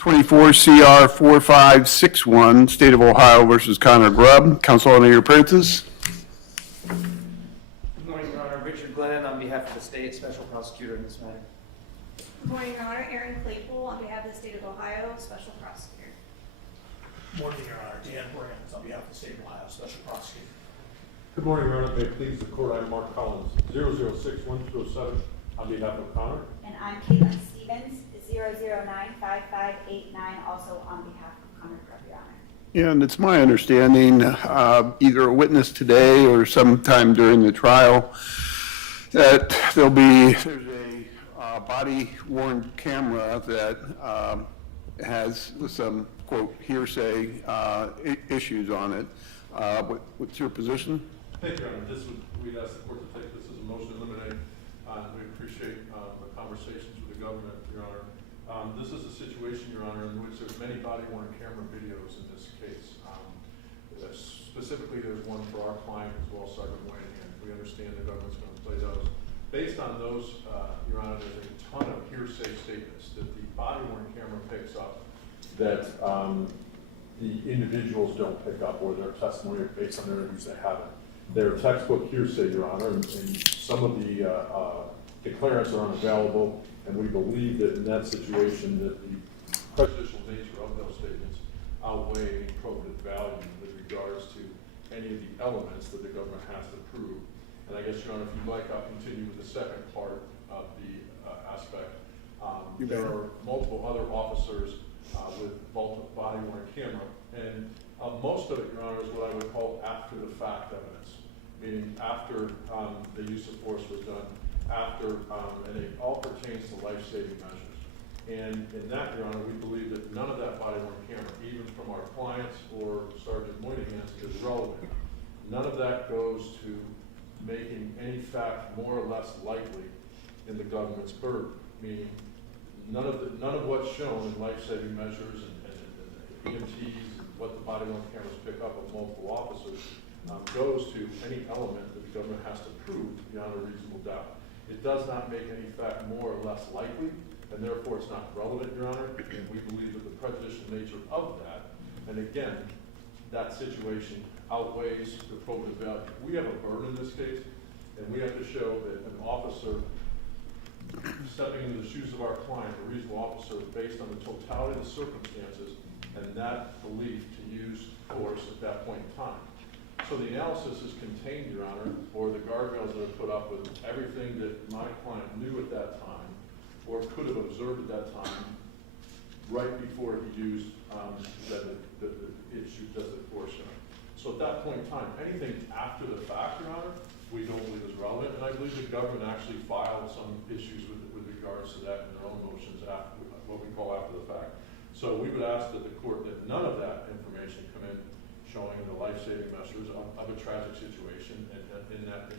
24 CR 4561, State of Ohio versus Connor Grubb. Counsel on your appearances. Good morning, Your Honor. Richard Glennon on behalf of the state special prosecutor in this matter. Good morning, Your Honor. Aaron Claypool on behalf of the state of Ohio, special prosecutor. Good morning, Your Honor. Dan Brands on behalf of the state of Ohio, special prosecutor. Good morning, Your Honor. May it please the court, I'm Mark Collins, 006-1207 on behalf of Connor. And I'm Caitlin Stevens, 0095589, also on behalf of Connor Grubb, Your Honor. Yeah, and it's my understanding, either a witness today or sometime during the trial, that there's a body-worn camera that has some, quote, hearsay issues on it. What's your position? Thank you, Your Honor. We'd ask the court to take this as a motion to eliminate. We appreciate the conversations with the government, Your Honor. This is a situation, Your Honor, in which there's many body-worn camera videos in this case. Specifically, there's one for our client as well, Sergeant Moynihan. We understand the government's going to play those. Based on those, Your Honor, there's a ton of hearsay statements that the body-worn camera picks up that the individuals don't pick up, or their testimony based on their interviews they haven't. They're textbook hearsay, Your Honor, and some of the declarants are unavailable, and we believe that in that situation that the prejudicial nature of those statements outweigh any probative value with regards to any of the elements that the government has to prove. And I guess, Your Honor, if you'd like, I'll continue with the second part of the aspect. There are multiple other officers with body-worn camera, and most of it, Your Honor, is what I would call after-the-fact evidence, meaning after the use of force was done, and it all pertains to life-saving measures. And in that, Your Honor, we believe that none of that body-worn camera, even from our clients or Sergeant Moynihan's, is relevant. None of that goes to making any fact more or less likely in the government's burden, meaning none of what's shown in life-saving measures and EMTs and what the body-worn cameras pick up of multiple officers goes to any element that the government has to prove beyond a reasonable doubt. It does not make any fact more or less likely, and therefore it's not relevant, Your Honor, and we believe that the prejudicial nature of that, and again, that situation outweighs the probative value. We have a burden in this case, and we have to show that an officer stepping into the shoes of our client, a reasonable officer, based on the totality of the circumstances and that belief to use force at that point in time. So the analysis is contained, Your Honor, or the guardrails that are put up with everything that my client knew at that time or could have observed at that time right before he used the issue does the force. So at that point in time, anything after the fact, Your Honor, we don't believe is relevant, and I believe the government actually filed some issues with regards to that in their own motions, after what we call after the fact. So we would ask that the court, that none of that information come in showing the life-saving measures of a tragic situation in that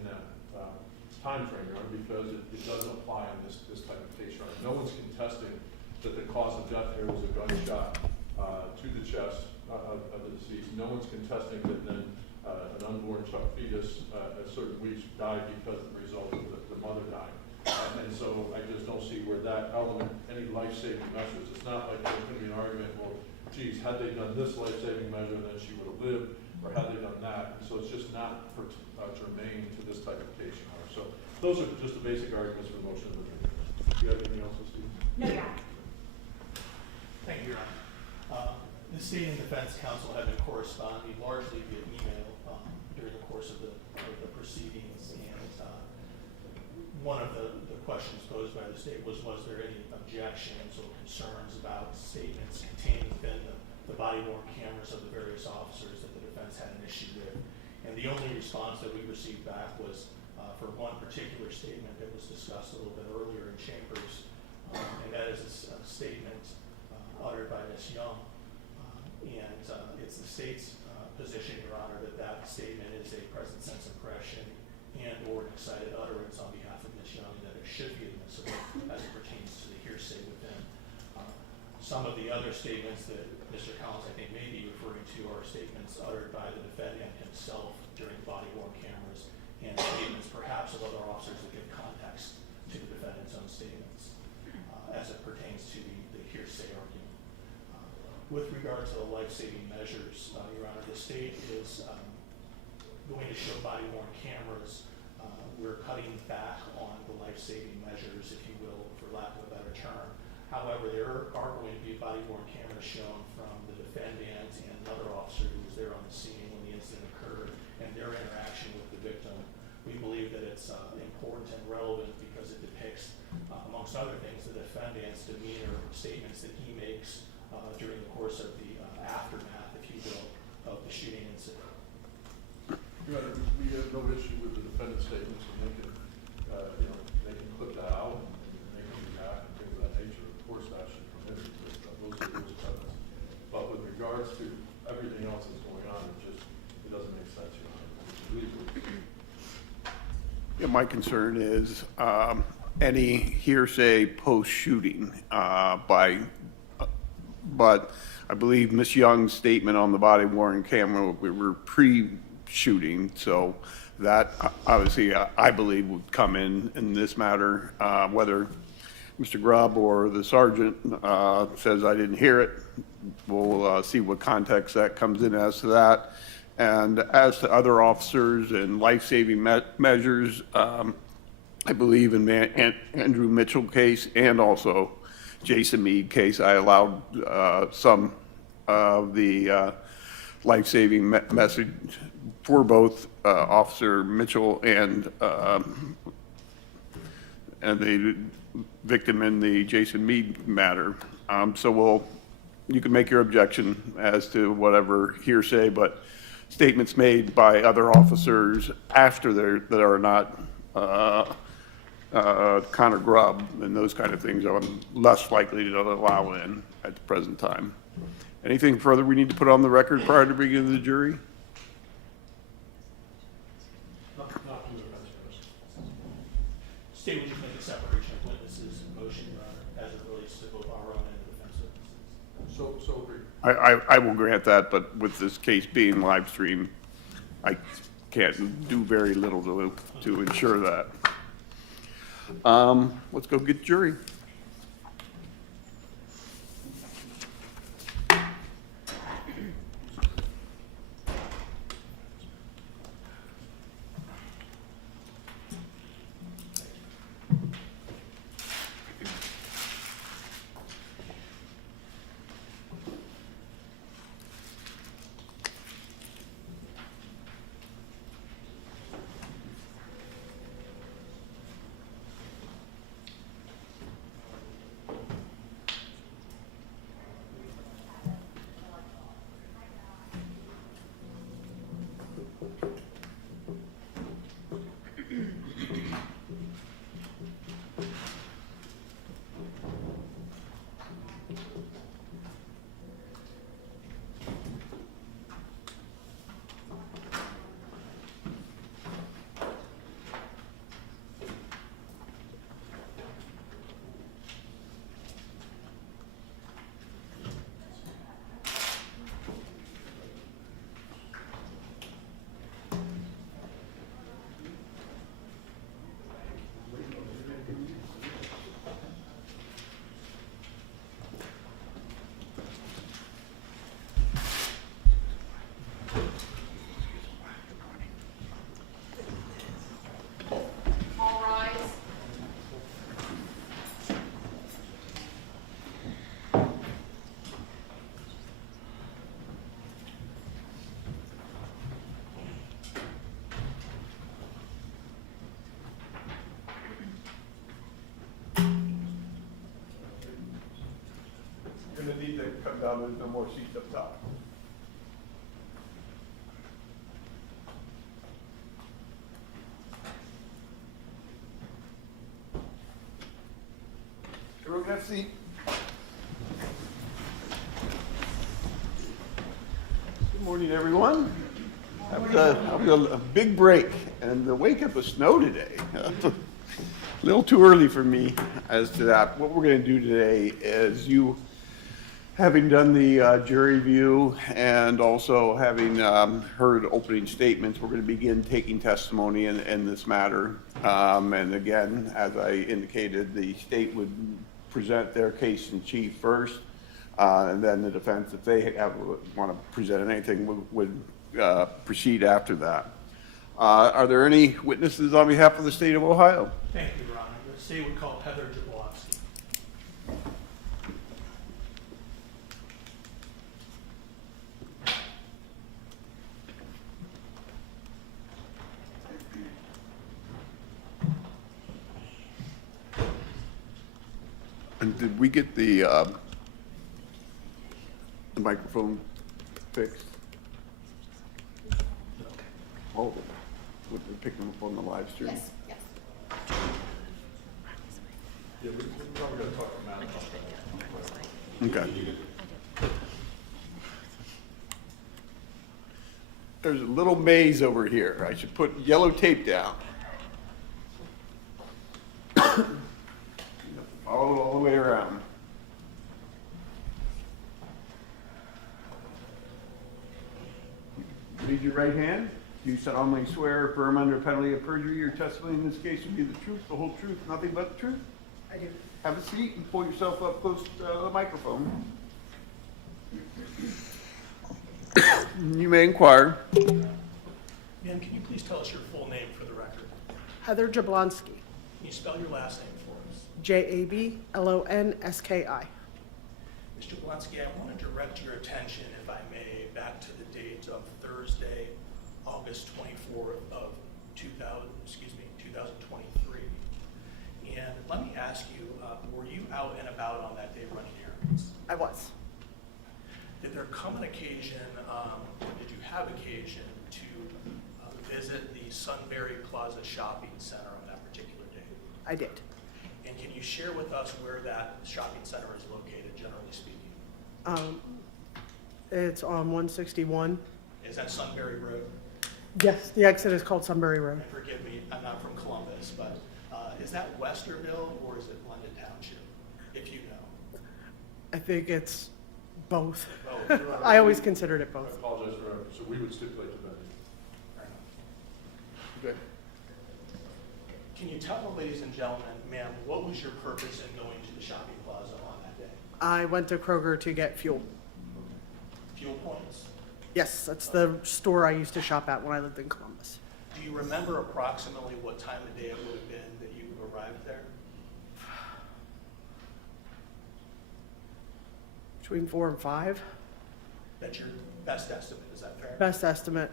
time frame, Your Honor, because it doesn't apply in this type of case, Your Honor. No one's contesting that the cause of death here was a gunshot to the chest of the deceased. No one's contesting that then an unborn fetus at certain weeks died because of the result of the mother dying. And so I just don't see where that element, any life-saving measures, it's not like there's going to be an argument, well, geez, had they done this life-saving measure, then she would have lived, or had they done that. And so it's just not germane to this type of case, Your Honor. So those are just the basic arguments for the motion. Do you have anything else, Steve? No, Your Honor. Thank you, Your Honor. The state and defense counsel have been corresponding largely via email during the course of the proceedings, and one of the questions posed by the state was there any objections or concerns about statements contained within the body-worn cameras of the various officers that the defense had an issue with? And the only response that we received back was for one particular statement that was discussed a little bit earlier in chambers, and that is a statement uttered by Ms. Young. And it's the state's position, Your Honor, that statement is a present sense impression and or an excited utterance on behalf of Ms. Young, that it should be admissible as it pertains to the hearsay within. Some of the other statements that Mr. Collins, I think, may be referring to are statements uttered by the defendant himself during body-worn cameras, and statements perhaps of other officers that give context to the defendant's own statements as it pertains to the hearsay argument. With regard to the life-saving measures, Your Honor, the state is going to show body-worn cameras. We're cutting back on the life-saving measures, if you will, for lack of a better term. However, there are going to be body-worn cameras shown from the defendant and another officer who was there on the scene when the incident occurred and their interaction with the victim. We believe that it's important and relevant because it depicts, amongst other things, the defendant's demeanor, statements that he makes during the course of the aftermath, if you will, of the shooting incident. Your Honor, we have no issue with the defendant's statements, and they can, they can put that out and make them react and things of that nature. Of course, that should permit it, but those are those evidence. But with regards to everything else that's going on, it doesn't make sense, Your Honor. Yeah, my concern is any hearsay post-shooting but I believe Ms. Young's statement on the body-worn camera, we were pre-shooting, so that obviously I believe would come in this matter. Whether Mr. Grubb or the sergeant says I didn't hear it, we'll see what context that comes in as to that. And as to other officers and life-saving measures, I believe in Andrew Mitchell case and also Jason Meade case, I allowed some of the life-saving message for both Officer Mitchell and the victim in the Jason Meade matter. So you can make your objection as to whatever hearsay, but statements made by other officers after that are not Connor Grubb and those kind of things, I'm less likely to allow in at the present time. Anything further we need to put on the record prior to beginning the jury? Not to the defense, State would just make a separation of witnesses and motion, Your Honor, as it relates to both our own and the defense witnesses. So agree. I will grant that, but with this case being live streamed, I can't do very little to ensure that. Let's go get the jury. All rise. You're gonna need to come down, there's no more seats up top. Everyone have a seat. Good morning, everyone. That was a big break, and the wake up of snow today. A little too early for me as to that. What we're going to do today is having done the jury view and also having heard opening statements, we're going to begin taking testimony in this matter. And again, as I indicated, the state would present their case in chief first, And then the defense, if they want to present anything, would proceed after that. Are there any witnesses on behalf of the state of Ohio? Thank you, Your Honor. The state would call Heather Jablonski. And did we get the microphone fixed? Oh, we're picking up on the live stream. Yes, yes. Yeah, we're probably gonna talk to Matt about that. Okay. There's a little maze over here. I should put yellow tape down. Follow it all the way around. Raise your right hand. Do you solemnly swear or affirm under penalty of perjury your testimony in this case will be the truth, the whole truth, nothing but the truth? I do. Have a seat and pull yourself up close to the microphone. You may inquire. Ma'am, can you please tell us your full name for the record? Heather Jablonski, Can you spell your last name for us? Jablonski. Mr. Jablonski, I want to direct your attention, if I may, back to the date of Thursday, August 24th of 2023. And let me ask you, were you out and about on that day running errands? I was. Did there come an occasion, did you have occasion to visit the Sunbury Plaza Shopping Center on that particular day? I did. And can you share with us where that shopping center is located, generally speaking? It's on 161. Is that Sunbury Road? Yes, the exit is called Sunbury Road. Forgive me, I'm not from Columbus, but is that Westerville or is it Blendon Township, if you know? I think it's both. Both. I always considered it I both. apologize for that, so we would stipulate to that. Fair enough. Okay. Can you tell the ladies and gentlemen, ma'am, what was your purpose in going to the shopping plaza on that day? I went to Kroger to get fuel. Fuel points? Yes, that's the store I used to shop at when I lived in Columbus. Do you remember approximately what time of day it would have been that you arrived there? Between 4 and 5. That's your best estimate, is that fair? Best estimate,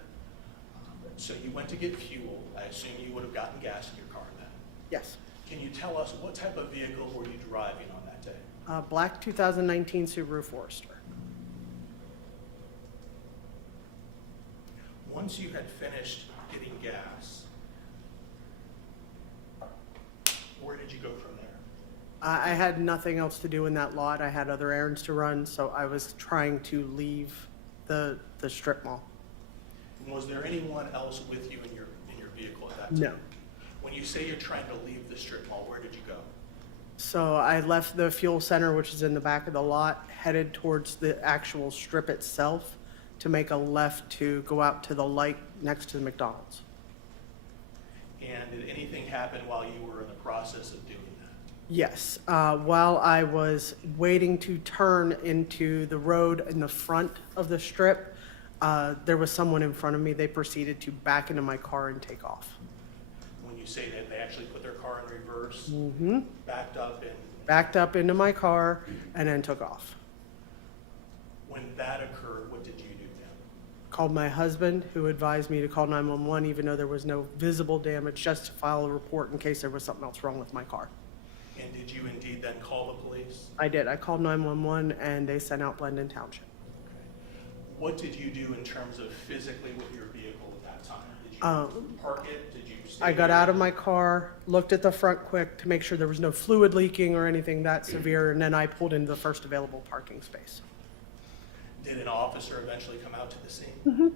So you went to get fuel. I assume you would have gotten gas in your car then. yes. Can you tell us what type of vehicle were you driving on that day? Black 2019 Subaru Forester. Once you had finished getting gas, where did you go from there? I had nothing else to do in that lot. I had other errands to run, so I was trying to leave the strip mall. And was there anyone else with you in your vehicle at that time? No. When you say you're trying to leave the strip mall, where did you go? So I left the fuel center, which is in the back of the lot, headed towards the actual strip itself to make a left to go out to the light next to the McDonald's. And did anything happen while you were in the process of doing that? Yes, while I was waiting to turn into the road in the front of the strip, there was someone in front of me. They proceeded to back into my car and take off. When you say that, they actually put their car in reverse, backed up, and Backed up into my car and then took off. when that occurred, what did you do then? Called my husband, who advised me to call 911, even though there was no visible damage, just to file a report in case there was something else wrong with my car. And did you indeed then call the police? I did. I called 911 and they sent out Blendon Township. What did you do in terms of physically with your vehicle at that time? Did you park it? Did you stay I got there? out of my car, looked at the front quick to make sure there was no fluid leaking or anything that severe, and then I pulled into the first available parking space. Did an officer eventually come out to the scene?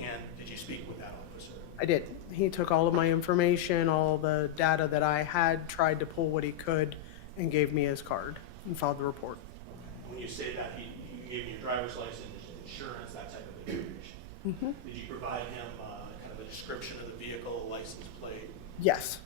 And did you speak with that officer? I did. He took all of my information, all the data that I had, tried to pull what he could, and gave me his card and filed the report. When you say that, you gave him your driver's license, insurance, that type of information. Did you provide him kind of a description of the vehicle, a license plate? Yes.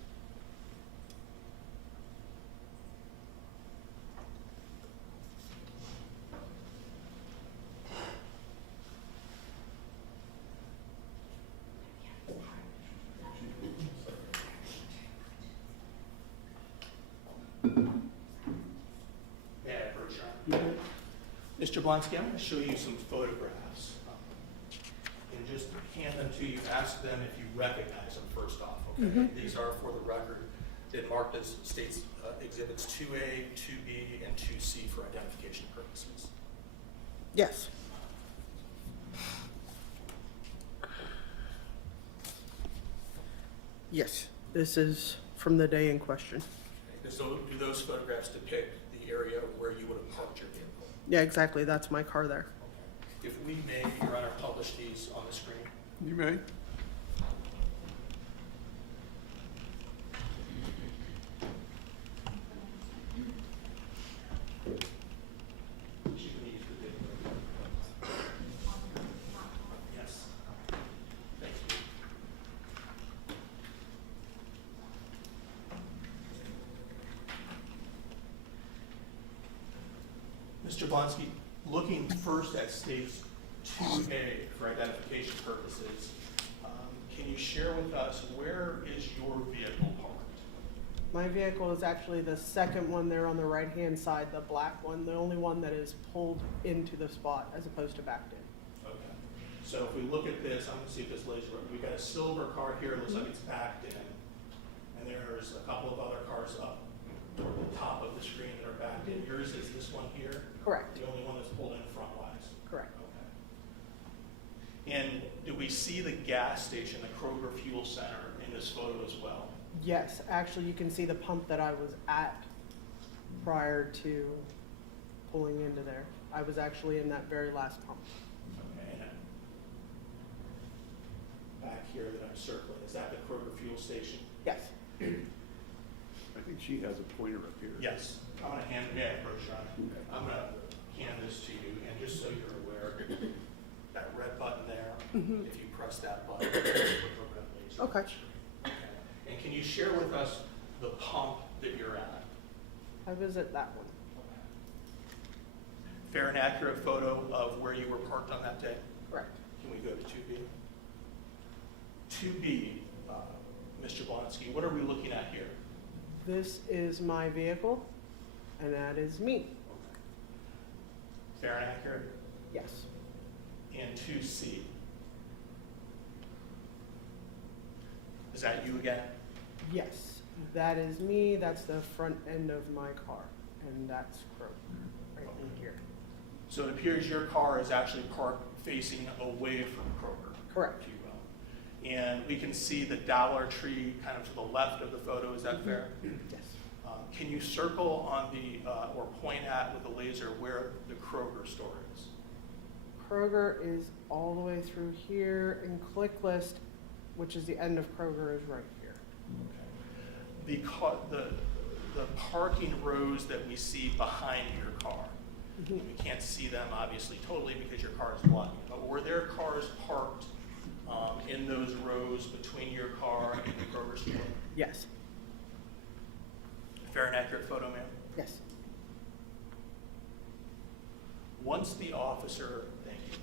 Mr. Blonsky, I'm going to show you some photographs and just hand them to you. Ask them if you recognize them first off. Okay? These are for the record. They're marked as states exhibits 2A, 2B, and 2C for identification purposes. Yes. Yes, this is from the day in question. Okay. So do those photographs depict the area where you would have parked your vehicle? Yeah, exactly. That's my car there. Okay. If we may, Your Honor, publish these on the screen. You may. She can use the video. Yes. Thank you. Mr. Blonsky, looking first at states 2A for identification purposes, can you share with us where is your vehicle parked? My vehicle is actually the second one there on the right-hand side, the black one, the only one that is pulled into the spot as opposed to backed in. Okay. So if we look at this, I'm gonna see if this lays right. We've got a silver car here, it looks like it's backed in. And there's a couple of other cars up toward the top of the screen that are backed in. Yours is this one here? Correct. The only one that's pulled in front-wise? Correct. Okay. And do we see the gas station, the Kroger Fuel Center, in this photo as well? Yes, actually, you can see the pump that I was at prior to pulling into there. I was actually in that very last pump. Okay. And back here that I'm circling, is that the Kroger Fuel Station? Yes. I think she has a pointer up here. Yes. I'm gonna hand, may I approach you on it? Okay. I'm gonna hand this to you, and just so you're aware, that red button there, if you press that button, it'll put the red laser on Okay. the screen. Okay. And can you share with us the pump that you're at? I was at that one. Fair and accurate photo of where you were parked on that day? Correct. Can we go to 2B? 2B, Mr. Blonsky, what are we looking at here? This is my vehicle, and that is me. Fair and accurate? Yes. And 2C. Is that you again? Yes, that is me. That's the front end of my car, and that's Kroger right in here. So it appears your car is actually parked facing away from Kroger. Correct. If you will. And we can see the Dollar Tree kind of to the left of the photo, is that fair? Yes. Can you circle on the, or point at with a laser where the Kroger store is? Kroger is all the way through here, and Click List, which is the end of Kroger, is right here. The parking rows that we see behind your car, Mhm. we can't see them obviously totally because your car is blocking, but were there cars parked in those rows between your car and the Kroger store? Yes. Fair and accurate photo, ma'am? Yes. Once the officer, thank you,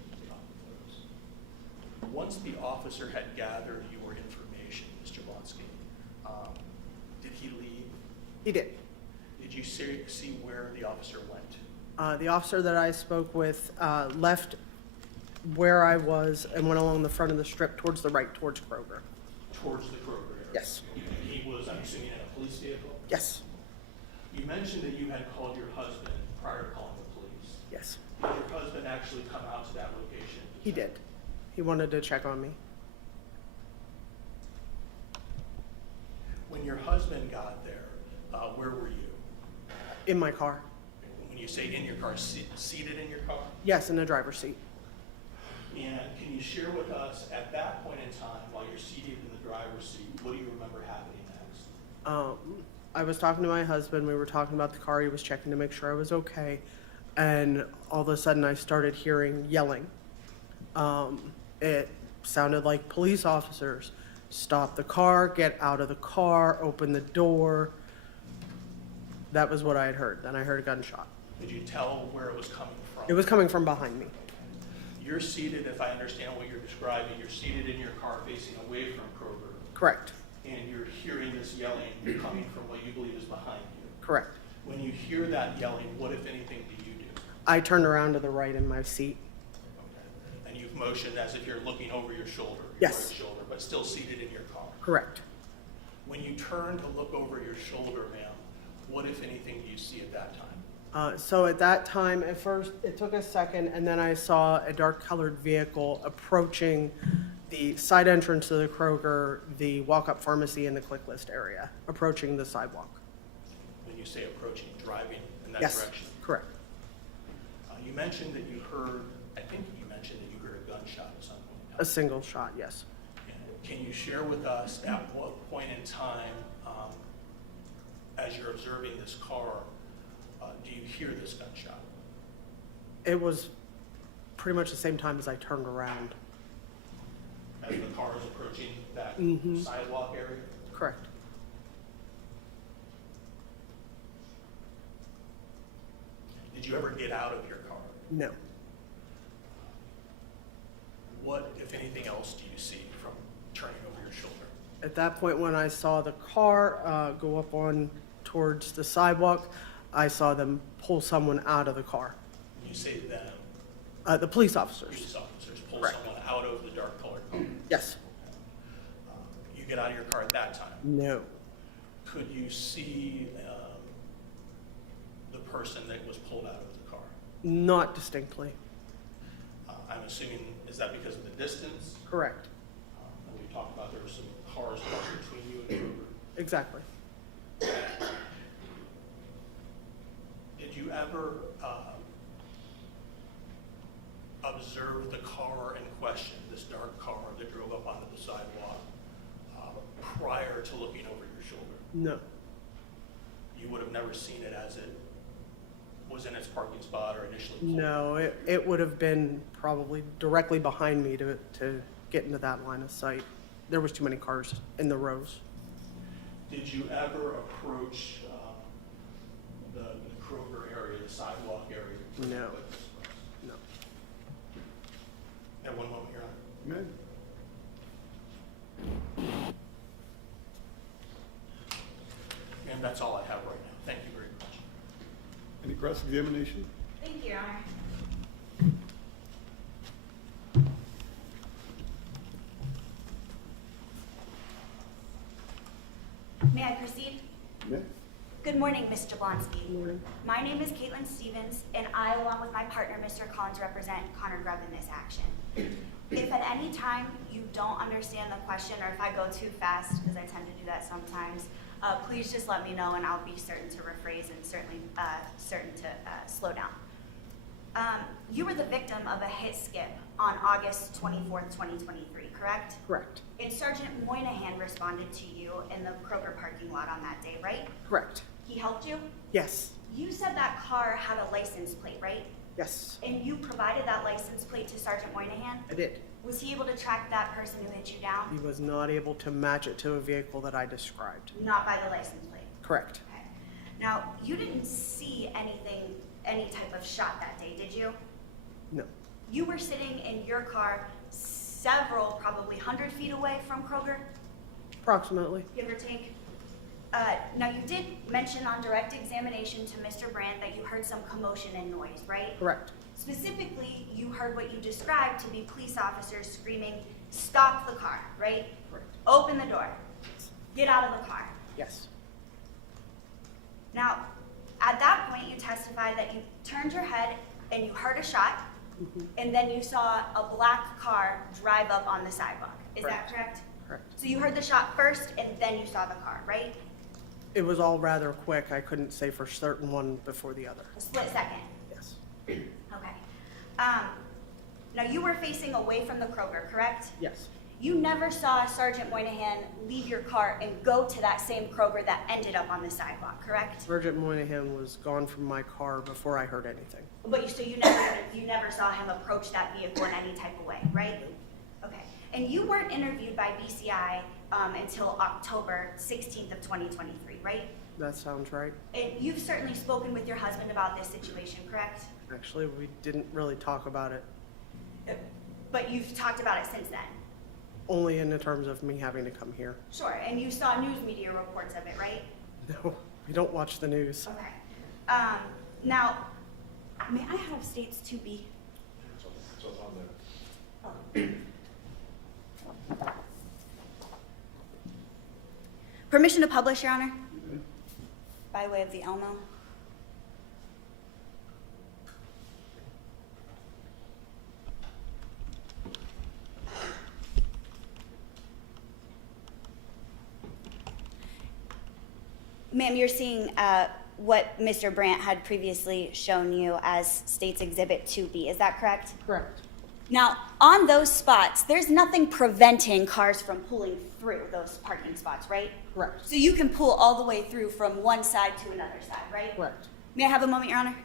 once the officer had gathered your information, Mr. Blonsky, did he leave? He did. Did you see where the officer went? The officer that I spoke with left where I was and went along the front of the strip towards the right, towards Kroger. Towards the Kroger area? Yes. And he was, I'm assuming, in a police vehicle? Yes. You mentioned that you had called your husband prior to calling the police. Yes. Did your husband actually come out to that location? He did. He wanted to check on me. When your husband got there, where were you? In my car. When you say in your car, seated in your car? Yes, in the driver's seat. And can you share with us, at that point in time, while you're seated in the driver's seat, what do you remember happening next? I was talking to my husband. We were talking about the car. He was checking to make sure I was okay. And all of a sudden, I started hearing yelling. It sounded like police officers. Stop the car, get out of the car, open the door. That was what I had heard. Then I heard a gunshot. Could you tell where it was coming from? It was coming from behind me. You're seated, if I understand what you're describing, you're seated in your car facing away from Kroger, Correct. and you're hearing this yelling coming from what you believe is behind you. Correct. When you hear that yelling, what, if anything, do you do? I turned around to the right in my seat. Okay. And you've motioned as if you're looking over your shoulder, your Yes. right shoulder, but still seated in your car. Correct. When you turn to look over your shoulder, ma'am, what, if anything, do you see at that time? So at that time, at first, it took a second, and then I saw a dark-colored vehicle approaching the side entrance to the Kroger, the walk-up pharmacy, and the click list area, approaching the sidewalk. When you say approaching, driving in that Yes, direction? correct. You mentioned that you heard, I think you mentioned that you heard a gunshot at some point. A single shot, yes. Can you share with us at what point in time, as you're observing this car, do you hear this gunshot? It was pretty much the same time as I turned around. As the car is approaching that Mhm. sidewalk area? Correct. Did you ever get out of your car? No. What, if anything else, do you see from turning over your shoulder? At that point, when I saw the car go up on towards the sidewalk, I saw them pull someone out of the car. When you say them, The police officers. police officers pull Correct. someone out of the dark colored car. Yes. You get out of your car at that time. No. Could you see the person that was pulled out of the car? Not distinctly. I'm assuming, is that because of the distance? Correct. And we talked about there were some cars parked between you and Kroger. Exactly. Did you ever observe the car in question, this dark car that drove up onto the sidewalk, prior to looking over your shoulder? No. You would have never seen it as it was in its parking spot or initially pulled? No, it would have been probably directly behind me to get into that line of sight. There was too many cars in the rows. Did you ever approach the Kroger area, the sidewalk area? No. No. At one moment, Your Honor. Amen. And that's all I have right now. Thank you very much. Any cross-examination? Thank you, Your Honor. May I proceed? Yeah. Good morning, Ms. Jablonski. My name is Caitlin Stevens, and I, along with my partner, Mr. Collins, represent Connor Grubb in this action. If at any time you don't understand the question, or if I go too fast, because I tend to do that sometimes, please just let me know, and I'll be certain to rephrase and certainly certain to slow down. You were the victim of a hit-skip on August 24th, 2023, correct? Correct. And Sergeant Moynihan responded to you in the Kroger parking lot on that day, right? Correct. He helped you? Yes. You said that car had a license plate, right? Yes. And you provided that license plate to Sergeant Moynihan? I did. Was he able to track that person who hit you down? He was not able to match it to a vehicle that I described. Not by the license plate. Correct. Okay. Now, you didn't see anything, any type of shot that day, did you? No. You were sitting in your car several, probably 100 feet away from Kroger, Approximately. give or take. Now, you did mention on direct examination to Mr. Brandt that you heard some commotion and noise, right? Correct. Specifically, you heard what you described to be police officers screaming, "Stop the car," right? Correct. "Open the door. Get out of the car." Yes. Now, at that point, you testified that you turned your head and you heard a shot, and then you saw a black car drive up on the sidewalk. Is that correct? Correct. So you heard the shot first, and then you saw the car, right? It was all rather quick. I couldn't say for certain one before the other. A split second. Yes. Okay. Now, you were facing away from the Kroger, correct? Yes. You never saw Sergeant Moynihan leave your car and go to that same Kroger that ended up on the sidewalk, correct? Sergeant Moynihan was gone from my car before I heard anything. But you never saw him approach that vehicle in any type of way, right? Okay. And you weren't interviewed by BCI until October 16th of 2023, right? That sounds right. And you've certainly spoken with your husband about this situation, correct? Actually, we didn't really talk about it, But you've talked about it since then. only in the terms of me having to come here. Sure, and you saw news media reports of it, right? No, we don't watch the news. Okay. Now, may I have states 2B? So it's on there. Permission to publish, Your Honor, by way of the Elmo. Ma'am, you're seeing what Mr. Brandt had previously shown you as State's Exhibit 2B. Is that correct? Correct. Now, on those spots, there's nothing preventing cars from pulling through those parking spots, right? Correct. So you can pull all the way through from one side to another side, right? Correct. May I have a moment, Your Honor?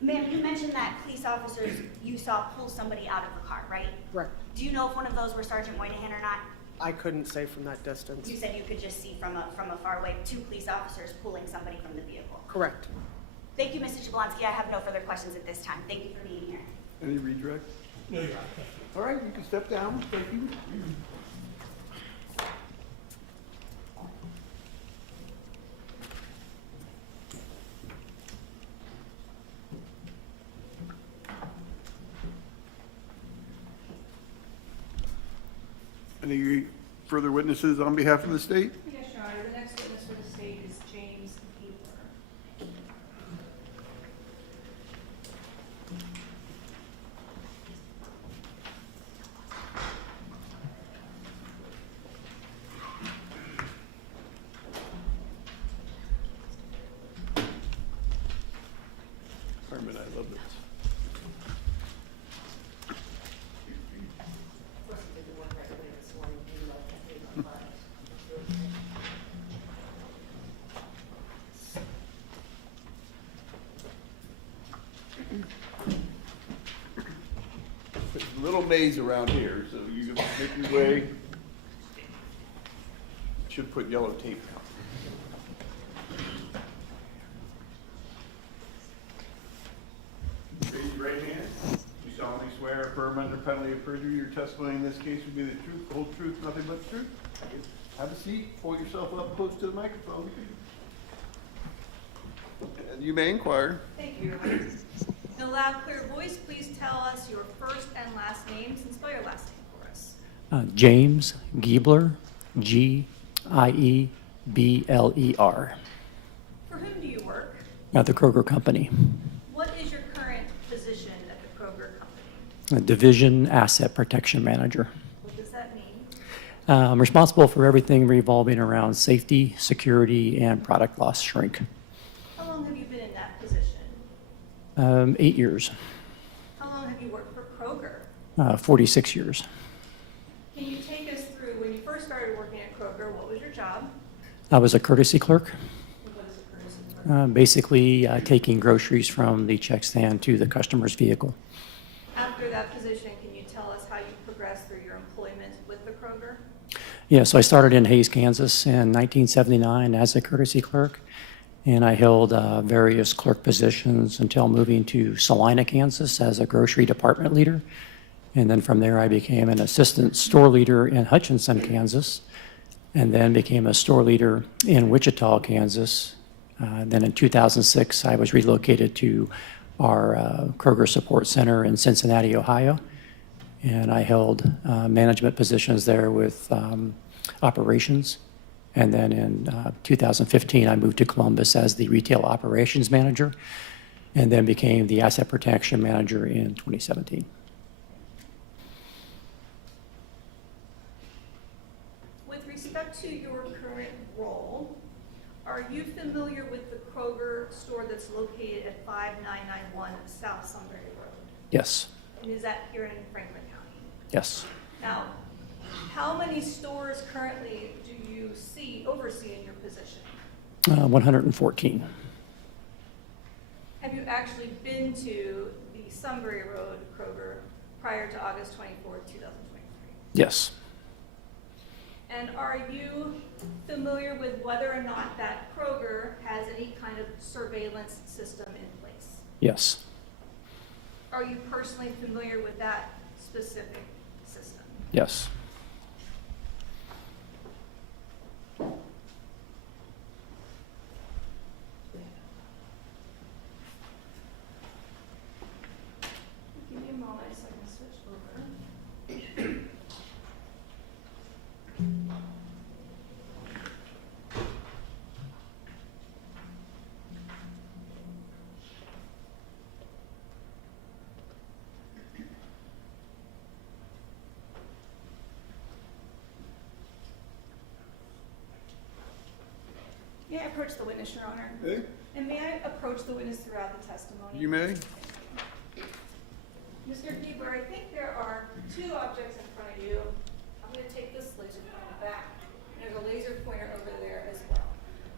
Ma'am, you mentioned that police officers you saw pull somebody out of the car, right? Correct. Do you know if one of those were Sergeant Moynihan or not? I couldn't say from that distance. You said you could just see from a far away two police officers pulling somebody from the vehicle. Correct. Thank you, Mr. Jablonski. I have no further questions at this time. Thank you for being here. Any redirect? No, Your Honor, thank you. All right, you can step down. Thank you. Any further witnesses on behalf of the state? Yes, Your Honor. The next witness for the state is James Gibbler. Carmen, I love this. There's a little maze around here, so you can make your way. Should put yellow tape down. Raise your right hand. You solemnly swear or affirm under penalty of perjury your testimony in this case will be the truth, the whole truth, nothing but the truth. Have a seat. Pull yourself up close to the microphone. And you may inquire. Thank you, Your Honor. In a loud, clear voice, please tell us your first and last names and spell your last name for us. James Gibbler, Giebler, For whom do you work? at the Kroger Company. What is your current position at the Kroger Company? Division Asset Protection Manager. What does that mean? I'm responsible for everything revolving around safety, security, and product loss shrink. How long have you been in that position? 8 years, How long have you worked for Kroger? 46 years. Can you take us through, when you first started working at Kroger, what was your job? I was a courtesy clerk, And what is a courtesy clerk? basically taking groceries from the check stand to the customer's vehicle. After that position, can you tell us how you progressed through your employment with the Kroger? Yeah, so I started in Hays, Kansas in 1979 as a courtesy clerk, and I held various clerk positions until moving to Salina, Kansas as a grocery department leader. And then from there, I became an assistant store leader in Hutchinson, Kansas, and then became a store leader in Wichita, Kansas. Then in 2006, I was relocated to our Kroger Support Center in Cincinnati, Ohio, and I held management positions there with operations. And then in 2015, I moved to Columbus as the retail operations manager, and then became the asset protection manager in 2017. With respect to your current role, are you familiar with the Kroger store that's located at 5991 South Sunbury Road? Yes, And is that here in Franklin County? yes. Now, how many stores currently do you oversee in your position? 114. Have you actually been to the Sunbury Road Kroger prior to August 24, 2023? Yes, And are you familiar with whether or not that Kroger has any kind of surveillance system in place? yes, Are you personally familiar with that specific system? yes. moment so I can switch over. May I approach the witness, Your Honor? Okay, And may I approach the witness throughout the testimony? you may. Mr. Gibbler, I think there are two objects in front of you. I'm going to take this laser pointer back. There's a laser pointer over there as well.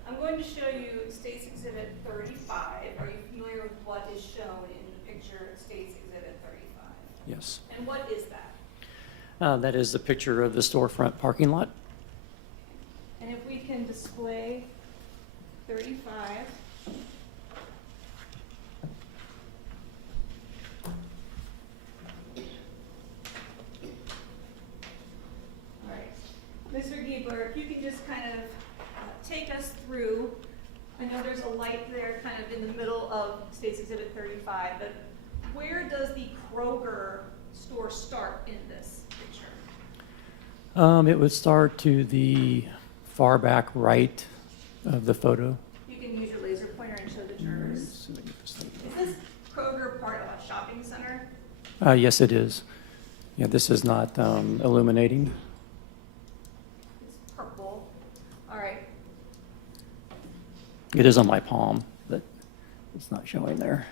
I'm going to show you State's Exhibit 35. Are you familiar with what is shown in the picture State's Exhibit 35? Yes. And what is that? That is the picture of the storefront parking lot. And if we can display 35. All right. Mr. Gibbler, if you can just kind of take us through, I know there's a light there kind of in the middle of State's Exhibit 35, but where does the Kroger store start in this picture? It would start to the far back right of the photo. You can use your laser pointer and show the jurors. Is this Kroger part of a shopping center? Yes, it is. Yeah, this is not illuminating. It's purple. All right. It is on my palm, but it's not showing there.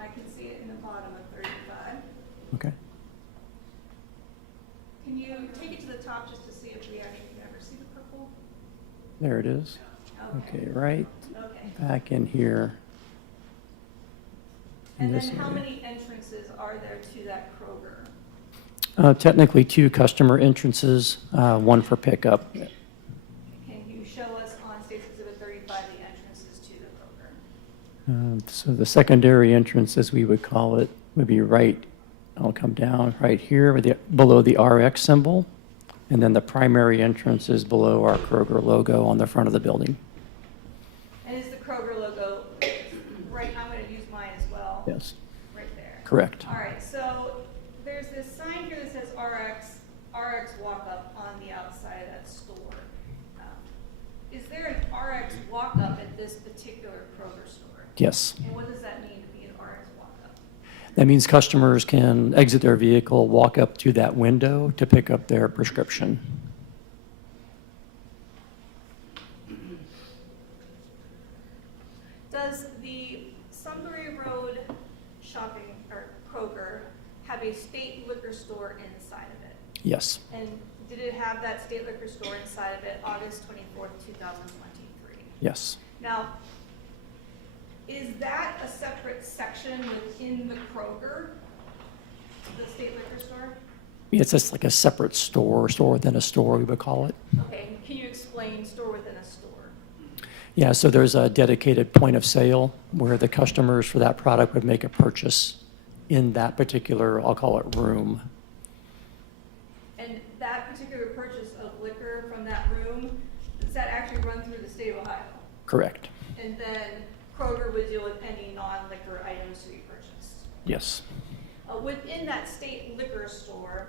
I can see it in the bottom of 35. Okay. Can you take it to the top just to see if we actually can ever see the purple? There it is. Okay, right Okay. back in here. in And this then how area. many entrances are there to that Kroger? Technically, 2 customer entrances, 1 for pickup. Can you show us on State's Exhibit 35 the entrances to the Kroger? So the secondary entrance, as we would call it, would be right, I'll come down right here below the RX symbol. And then the primary entrance is below our Kroger logo on the front of the building. And is the Kroger logo, right, I'm going to use mine as well. Yes, Right there. correct. All right, so there's this sign here that says RX walk-up on the outside of that store. Is there an RX walk-up at this particular Kroger store? Yes. And what does that mean to be an RX walk-up? That means customers can exit their vehicle, walk up to that window to pick up their prescription. Does the Sunbury Road shopping, or Kroger, have a state liquor store inside of it? Yes, And did it have that state liquor store inside of it August 24th, 2023? yes. Now, is that a separate section within the Kroger, the state liquor store? It's just like a separate store within a store, we would call it. Okay, can you explain store within a store? Yeah, so there's a dedicated point of sale where the customers for that product would make a purchase in that particular, I'll call it room. And that particular purchase of liquor from that room, does that actually run through the state of Ohio? Correct. And then Kroger would deal with any non-liquor items to be purchased? Yes. Within that state liquor store,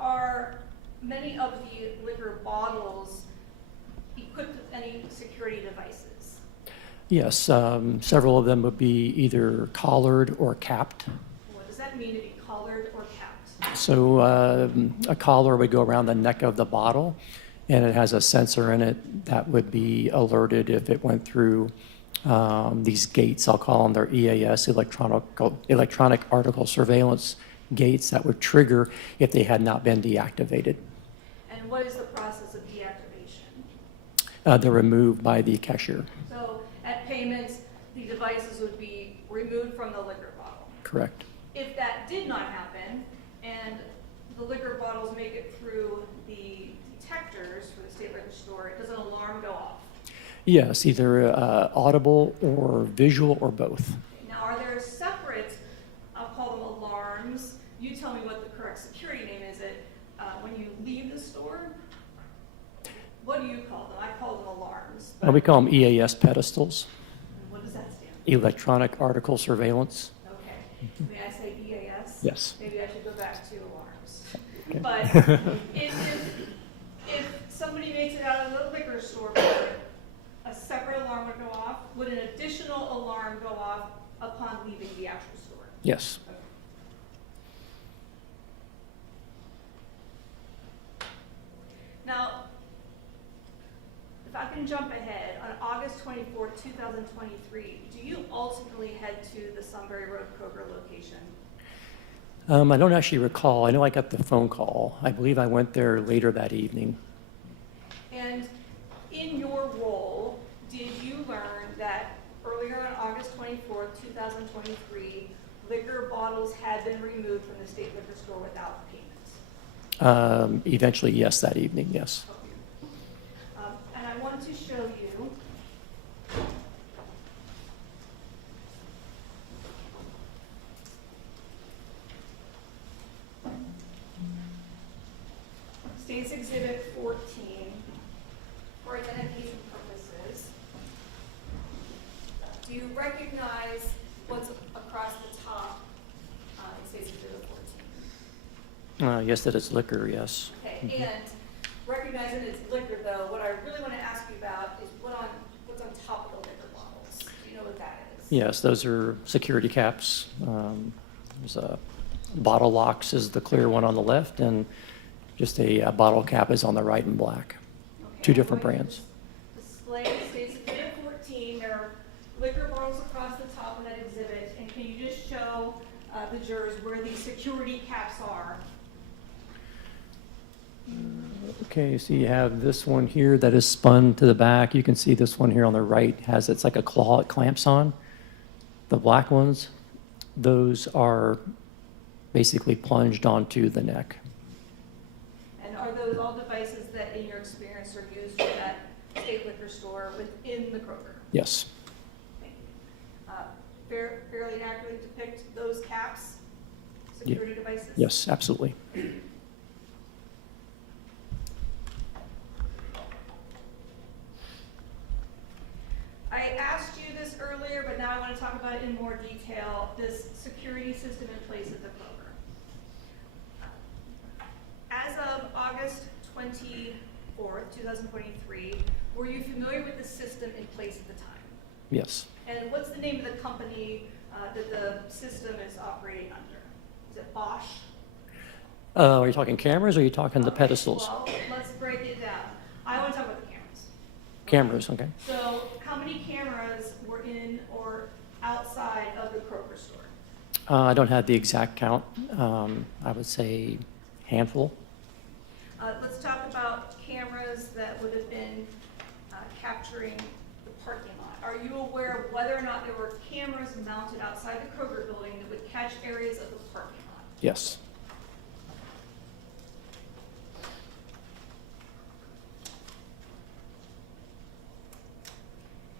are many of the liquor bottles equipped with any security devices? Yes, several of them would be either collared or capped. What does that mean to be collared or capped? So a collar would go around the neck of the bottle, and it has a sensor in it that would be alerted if it went through these gates. I'll call them their EAS, electronic article surveillance gates, that would trigger if they had not been deactivated. And what is the process of deactivation? They're removed by the cashier. So at payments, the devices would be removed from the liquor bottle. Correct. If that did not happen, and the liquor bottles make it through the detectors for the state liquor store, does an alarm go off? Yes, either audible or visual or both. Now, are there separate, I'll call them alarms, you tell me what the correct security name is, when you leave the store? What do you call them? I call them alarms. but We call them EAS pedestals, What does that stand electronic article surveillance. for? Okay. May I say EAS? Yes. Maybe I should go back to alarms. Okay. But if somebody makes it out of the liquor store, a separate alarm would go off. Would an additional alarm go off upon leaving the actual store? Yes. Now, if I can jump ahead, on August 24th, 2023, do you ultimately head to the Sunbury Road Kroger location? I don't actually recall. I know I got the phone call. I believe I went there later that evening. And in your role, did you learn that earlier on August 24th, 2023, liquor bottles had been removed from the state liquor store without payment? Eventually, yes, that evening, yes. And I want to show you State's Exhibit 14 for identification purposes. Do you recognize what's across the top in State's Exhibit 14? Yes, that is liquor, yes. Okay, and recognizing it's liquor though, what I really want to ask you about is what's on top of the liquor bottles. Do you know what that is? Yes, those are security caps. There's a bottle locks is the clear one on the left, and just a bottle cap is on the right in black. Okay, Two I'm different going to brands. Display State's Exhibit 14. There are liquor bottles across the top of that exhibit, and can you just show the jurors where the security caps are? Okay, so you have this one here that is spun to the back. You can see this one here on the right it's like a claw it clamps on. The black ones, those are basically plunged onto the neck. And are those all devices that, in your experience, are used for that state liquor store within the Kroger? Yes. Thank you. Fairly accurately depict those caps, security devices? Yes, absolutely. I asked you this earlier, but now I want to talk about it in more detail, this security system in place at the Kroger. As of August 24th, 2023, were you familiar with the system in place at the time? Yes. And what's the name of the company that the system is operating under? Is it Bosch? Are you talking cameras or are you talking the Okay, pedestals? Well, let's break it down. I want to talk about the cameras. Cameras, okay. So how many cameras were in or outside of the Kroger store? I don't have the exact count. I would say handful. Let's talk about cameras that would have been capturing the parking lot. Are you aware of whether or not there were cameras mounted outside the Kroger building that would catch areas of the parking lot? Yes.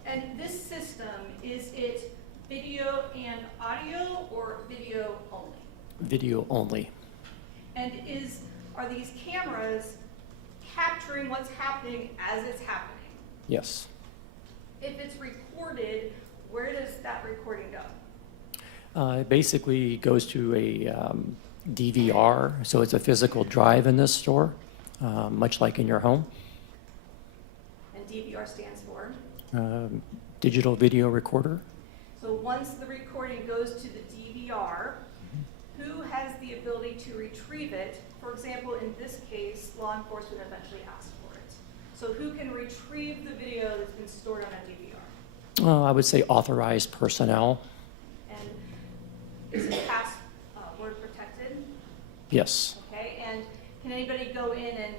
And this system, is it video and audio or video only? Video only. And are these cameras capturing what's happening as it's happening? Yes. If it's recorded, where does that recording go? It basically goes to a DVR, so it's a physical drive in this store, much like in your home. And DVR stands for? Digital video recorder. So once the recording goes to the DVR, who has the ability to retrieve it? For example, in this case, law enforcement eventually asked for it. So who can retrieve the video that's been stored on a DVR? I would say authorized personnel. And is it password protected? Yes. Okay, and can anybody go in and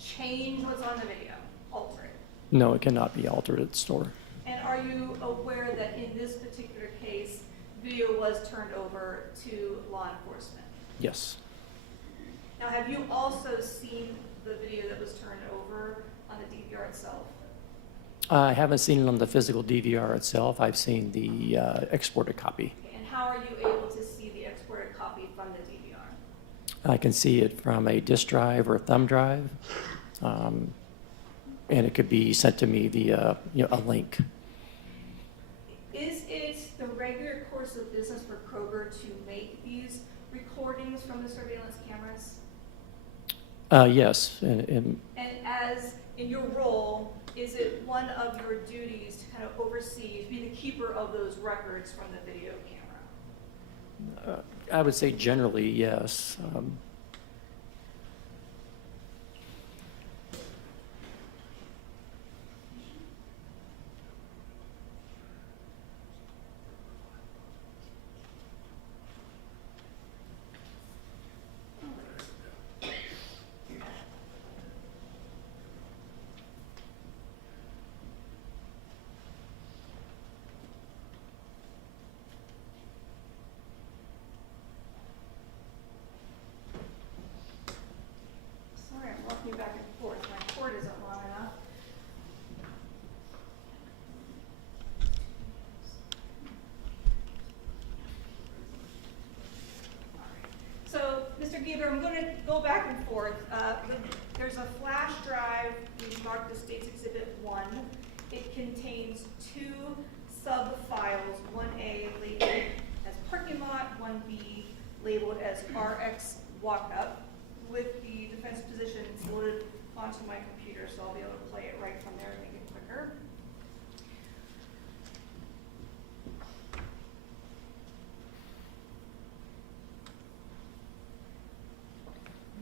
change what's on the video, alter it? No, it cannot be altered at the store. And are you aware that in this particular case, video was turned over to law enforcement? Yes. Now, have you also seen the video that was turned over on the DVR itself? I haven't seen it on the physical DVR itself. I've seen the exported copy. Okay, and how are you able to see the exported copy from the DVR? I can see it from a disk drive or a thumb drive, and it could be sent to me via a link. Is it the regular course of business for Kroger to make these recordings recordings from the surveillance cameras? Yes, and And as in your role, is it one of your duties to kind of oversee, to be the keeper of those records from the video camera? I would say generally, yes. Sorry, I'm walking back and forth. My cord isn't long enough. So, Mr. Gibbler, I'm going to go back and forth. There's a flash drive, we marked the State's Exhibit 1. It contains 2 sub-files, 1A labeled as parking lot, 1B labeled as RX walk-up, with the defense position loaded onto my computer, so I'll be able to play it right from there and make it quicker.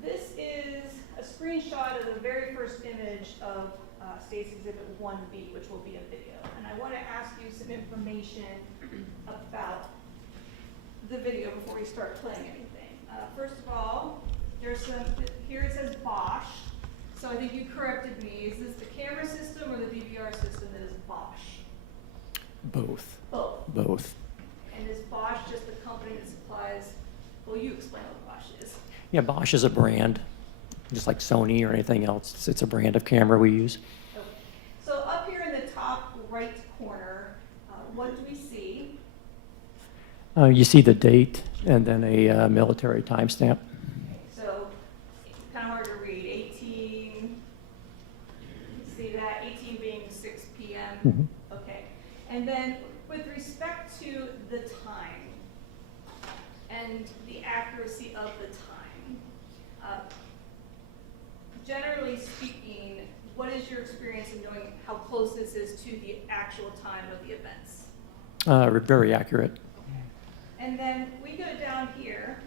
This is a screenshot of the very first image of State's Exhibit 1B, which will be a video. And I want to ask you some information about the video before we start playing anything. First of all, there's some, here it says Bosch. So I think you corrected me. Is this the camera system or the DVR system that is Bosch? Both. Both. Both. And is Bosch just the company that supplies, well, you explain what Bosch is. Yeah, Bosch is a brand, just like Sony or anything else. It's a brand of camera we use. Okay. So up here in the top right corner, what do we see? You see the date and then a military timestamp. So it's kind of hard to read. 18, you see that? 18 being 6 p.m. Mhm. Okay. And then with respect to the time and the accuracy of the time, generally speaking, what is your experience in knowing how close this is to the actual time of the events? Very accurate. And then we go down here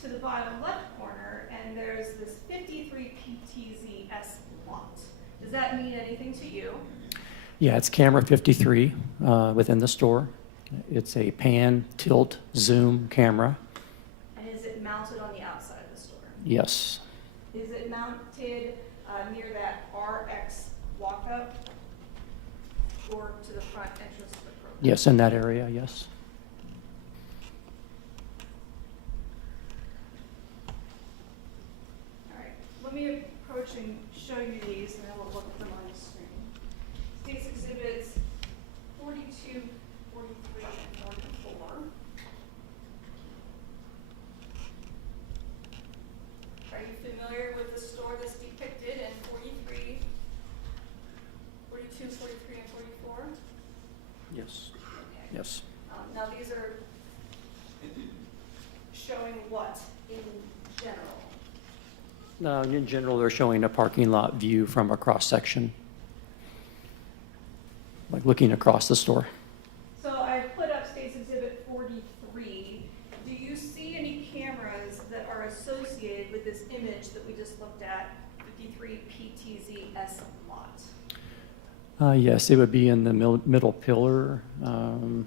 to the bottom left corner, and there's this 53 PTZS lot. Does that mean anything to you? Yeah, it's camera 53 within the store. It's a pan, tilt, zoom camera. And is it mounted on the outside of the store? Yes. Is it mounted near that RX walk-up or to the front entrance of the program? Yes, in that area, yes. All right, let me approach and show you these, and then we'll look at them on the screen. State's Exhibits 42, 43, and 44. Are you familiar with the store that's depicted in 43, 42, 43, and 44? Yes. Okay. Yes. Now these are showing what in general? No, in general, they're showing a parking lot view from a cross-section, like looking across the store. So I put up State's Exhibit 43. Do you see any cameras that are associated with this image that we just looked at, 53 PTZS lot? Yes, it would be in the middle pillar. Get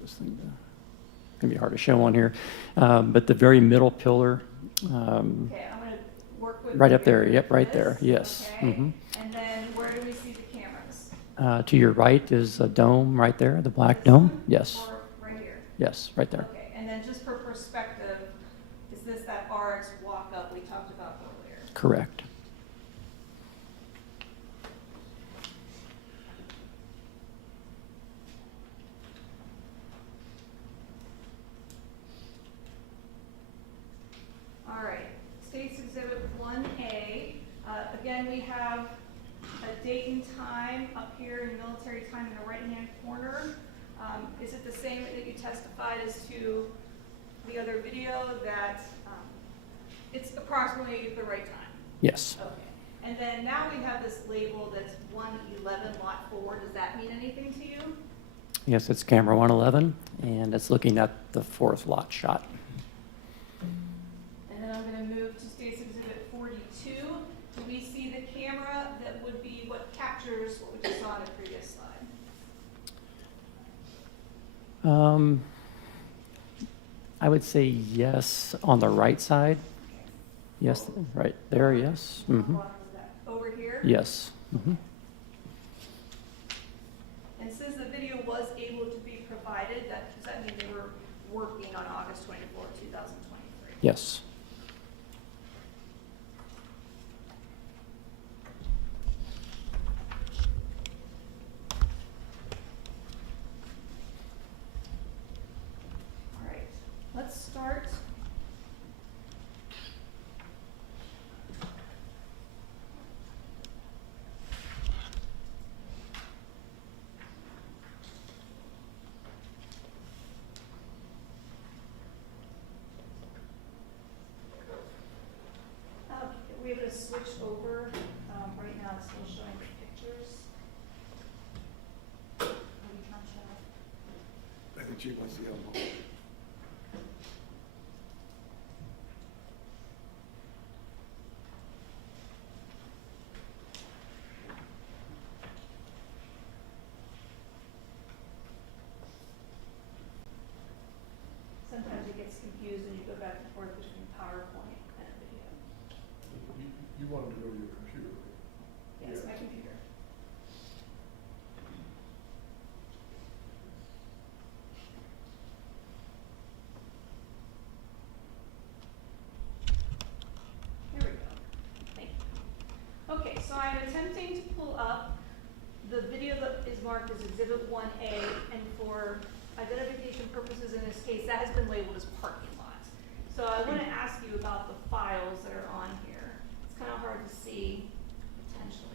this thing to, it's gonna be hard to show on here, but the very middle pillar, Okay, I'm going to work with. right up there. your Yep, right this, there. Yes. Okay, Mhm. and then where do we see the cameras? To your right is a dome right there, the black This dome. one Yes. Or right here? Yes, right there. Okay, and then just for perspective, is this that RX walk-up we talked about earlier? Correct. All right, State's Exhibit 1A. Again, we have a date and time up here in military time in the right-hand corner. Is it the same that you testified as to the other video that it's approximately the right time. Yes. Okay. And then now we have this label that's 111 lot 4. Does that mean anything to you? Yes, it's camera 111, and it's looking at the 4th lot shot. And then I'm going to move to State's Exhibit 42. Do we see the camera that would be what captures what we just saw on the previous slide? I would say yes on the right side. Yes, right there, yes. How Mhm. far is that? Over here? Yes. Mhm. And since the video was able to be provided, does that mean they were working on August 24, 2023? Yes. All right, let's start. Are we able to switch over? Right now it's still showing the pictures. Are we not showing? I think she wants the elbow. Sometimes it gets confused and you go back and forth between PowerPoint and a video. You wanted to go to your computer. Yes, Yeah. my computer. There we go. Thank you. Okay, so I'm attempting to pull up the video that is marked as Exhibit 1A, and for identification purposes in this case, that has been labeled as parking lot. So I want to ask you about the files that are on here. It's kind of hard to see potentially.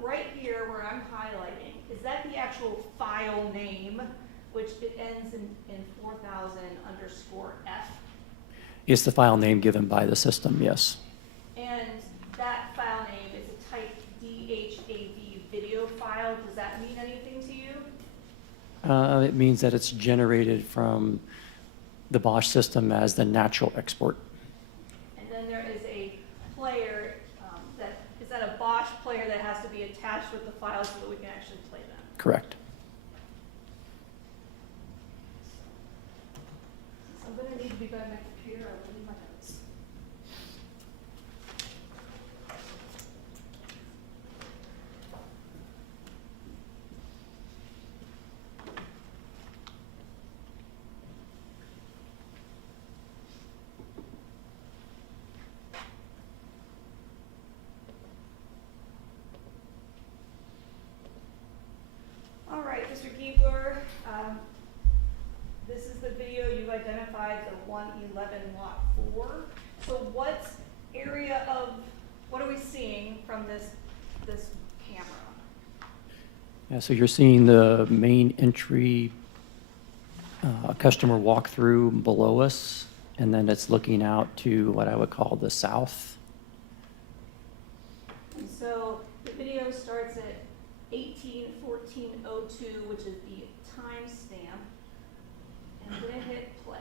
Right here where I'm highlighting, is that the actual file name, which it ends in 4000_F? It's the file name given by the system, yes. And that file name is a type DHAV video file. Does that mean anything to you? It means that it's generated from the Bosch system as the natural export. And then there is a player, is that a Bosch player that has to be attached with the file so that we can actually play them? Correct. So I'm going to need to be by my computer. I will leave my notes. All right, Mr. Gibbler, this is the video you've identified, the 111 lot 4. So what area of, what are we seeing from this camera? Yeah, so you're seeing the main entry customer walkthrough below us, and then it's looking out to what I would call the south. And so the video starts at 18:14:02, which is the timestamp, and I'm going to hit play.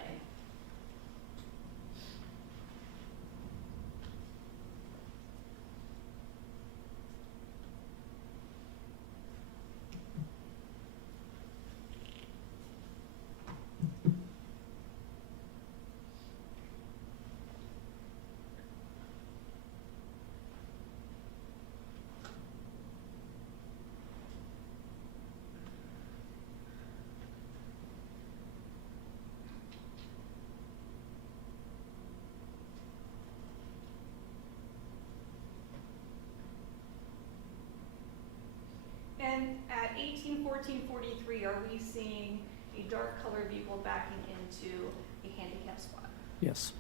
And at 18:14:43, are we seeing a dark colored vehicle backing into a handicap spot? Yes.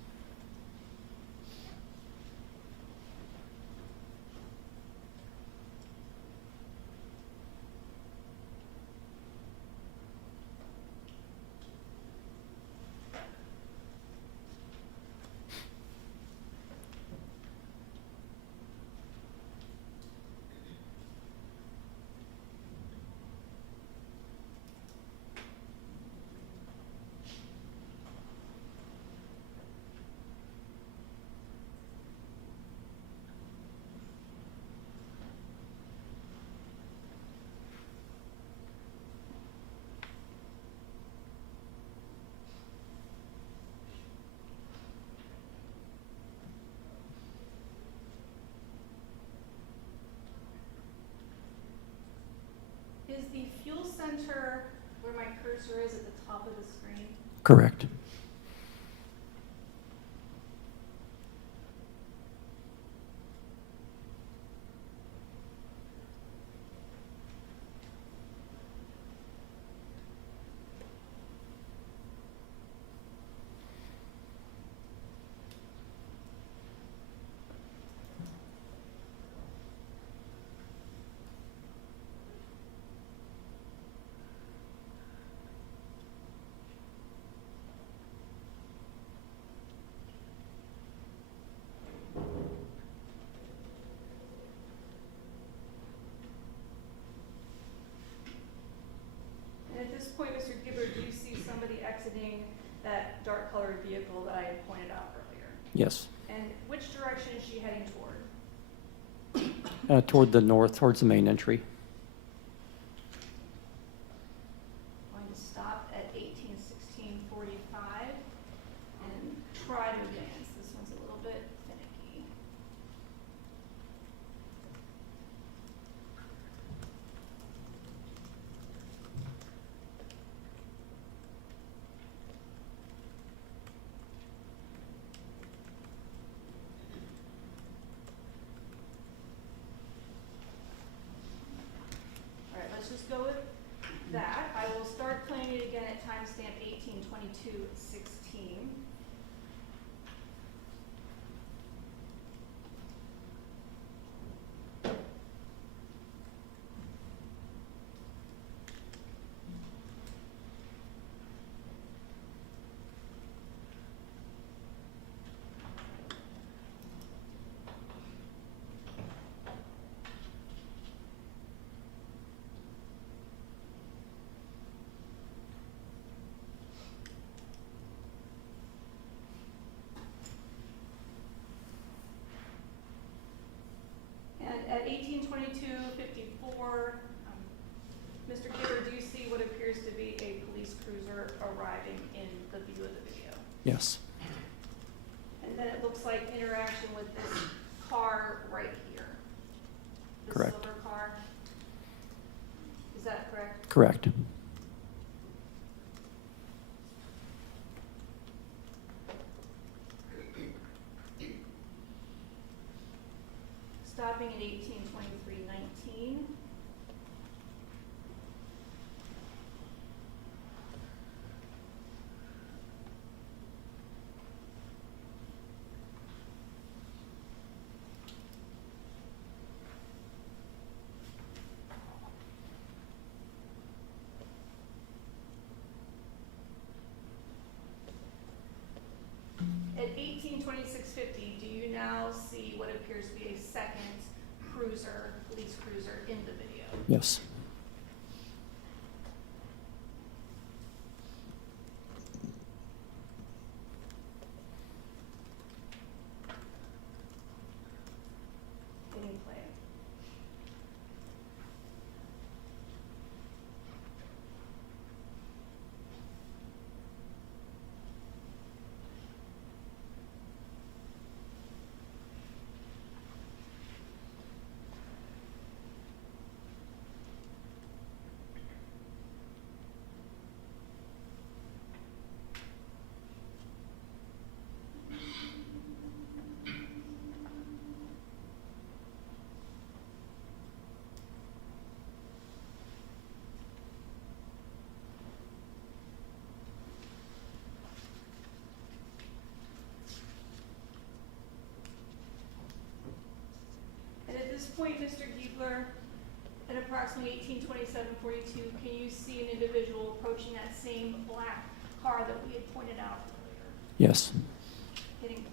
cursor is at the top of the screen? Correct. And at this point, Mr. Gibbler, do you see somebody exiting that dark colored vehicle that I had pointed out earlier? Yes. And which direction is she heading toward? Toward the north, towards the main entry. Going to stop at 181645 and try to advance. This one's a little bit finicky. All right, let's just go with that. I will start playing it again at timestamp 18:22:16. And at 18:22:54, Mr. Gibbler, do you see what appears to be a police cruiser arriving in the view of the video? Yes. And then it looks like interaction with this car right here. The Correct. silver car. Is that correct? Correct. Stopping at 18:23:19. At 18:26:50, do you now see what appears to be a second cruiser, police cruiser in the video? Yes. Hitting play. And at this point, Mr. Gibbler, at approximately 18:27:42, can you see an individual approaching that same black car that we had pointed out earlier? Yes. Hitting play.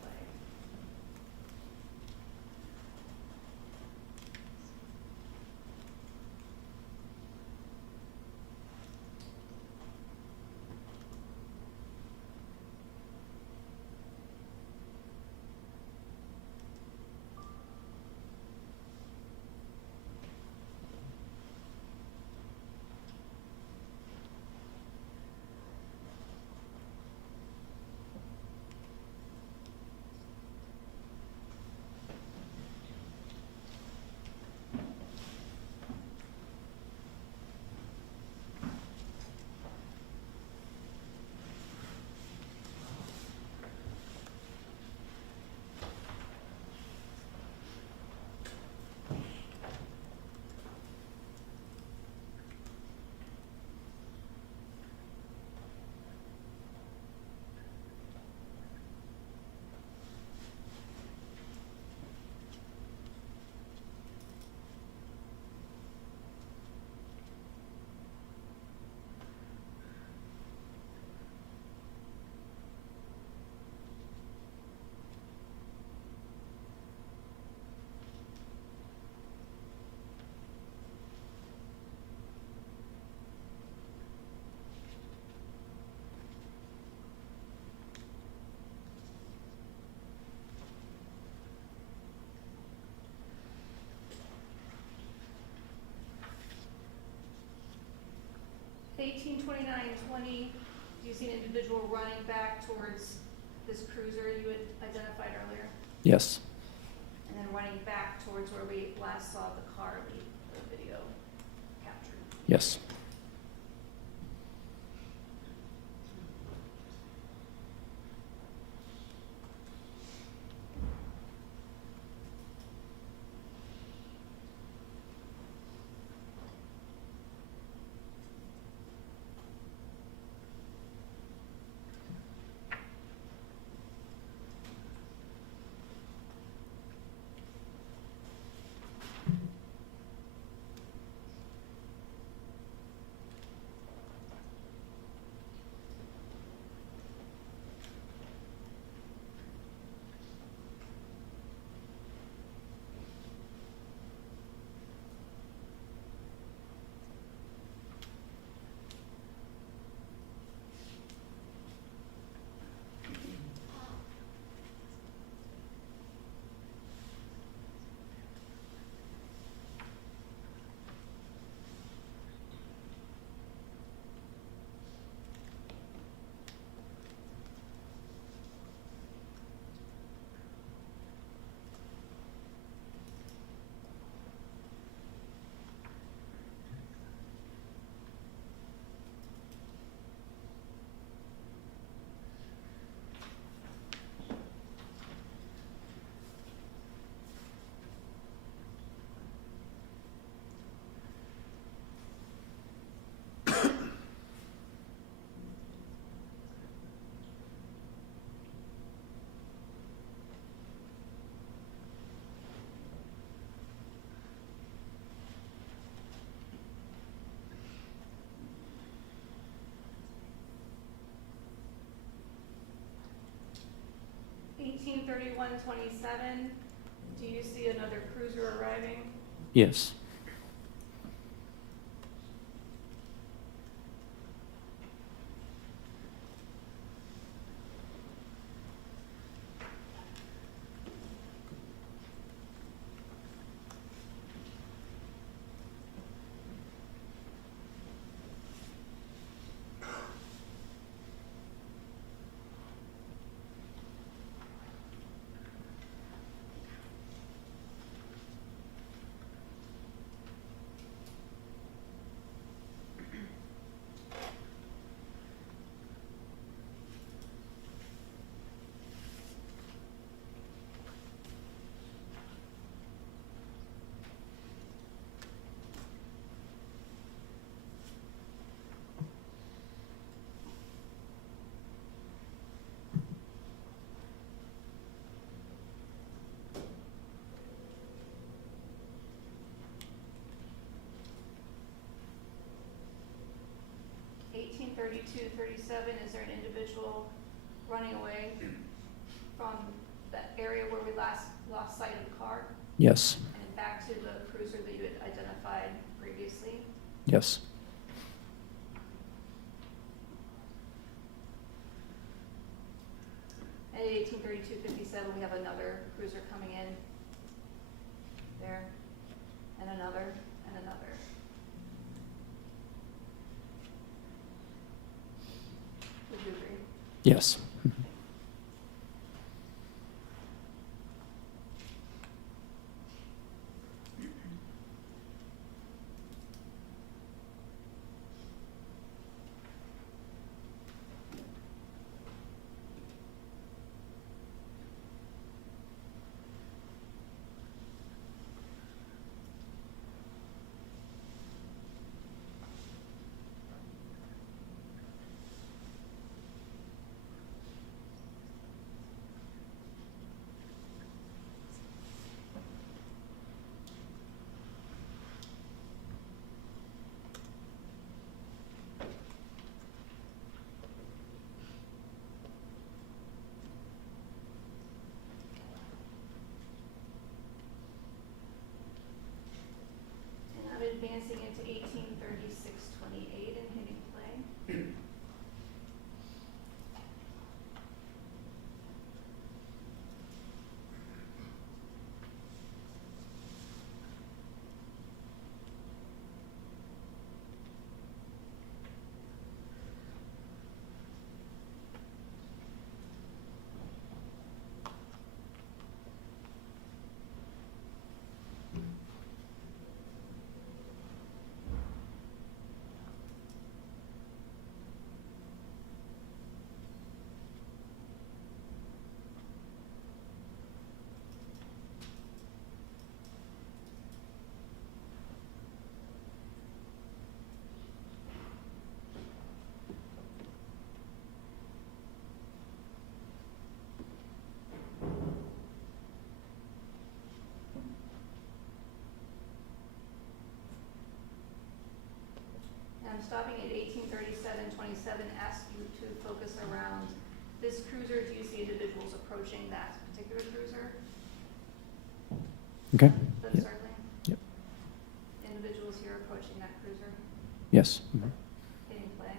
1829-20, do you see an individual running back towards this cruiser you had identified earlier? Yes. And then running back towards where we last saw the car leave the video captured? Yes. Eighteen 31-27, do you see another cruiser arriving? Yes. Eighteen 32-37, is there an individual running away from the area where we last lost sight of the car Yes. and back to the cruiser that you had identified previously? Yes. At 1832-57, we have another cruiser coming in there, and another, and another. Would you agree? Yes. stopping at 1837-27, ask you to focus around this cruiser. Do you see individuals approaching that particular cruiser? Okay? Is that Yep. startling? Yep. Individuals here approaching that cruiser, Yes. Mhm. hitting play.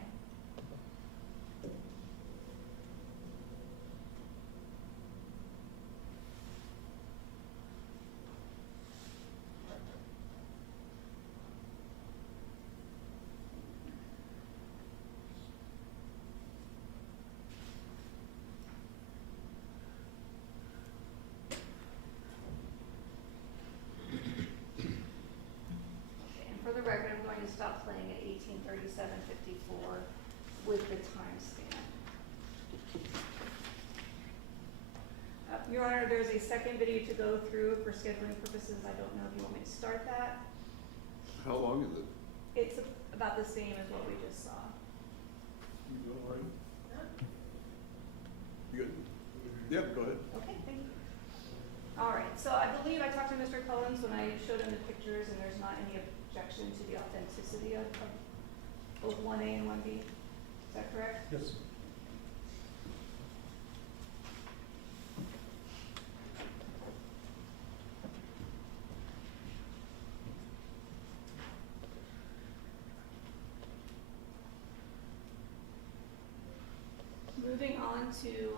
Okay, and for the record, I'm going to stop playing at 18:37:54 with the timestamp. Your Honor, there's a second video to go through for scheduling purposes. I don't know if you want me to start that. How long is it? It's about the same as what we just saw. You all right? You good? Yep, go ahead. Okay, thank you. All right, so I believe I talked to Mr. Collins when I showed him the pictures, and there's not any objection to the authenticity of both 1A and 1B. Is that correct? Yes. Moving on to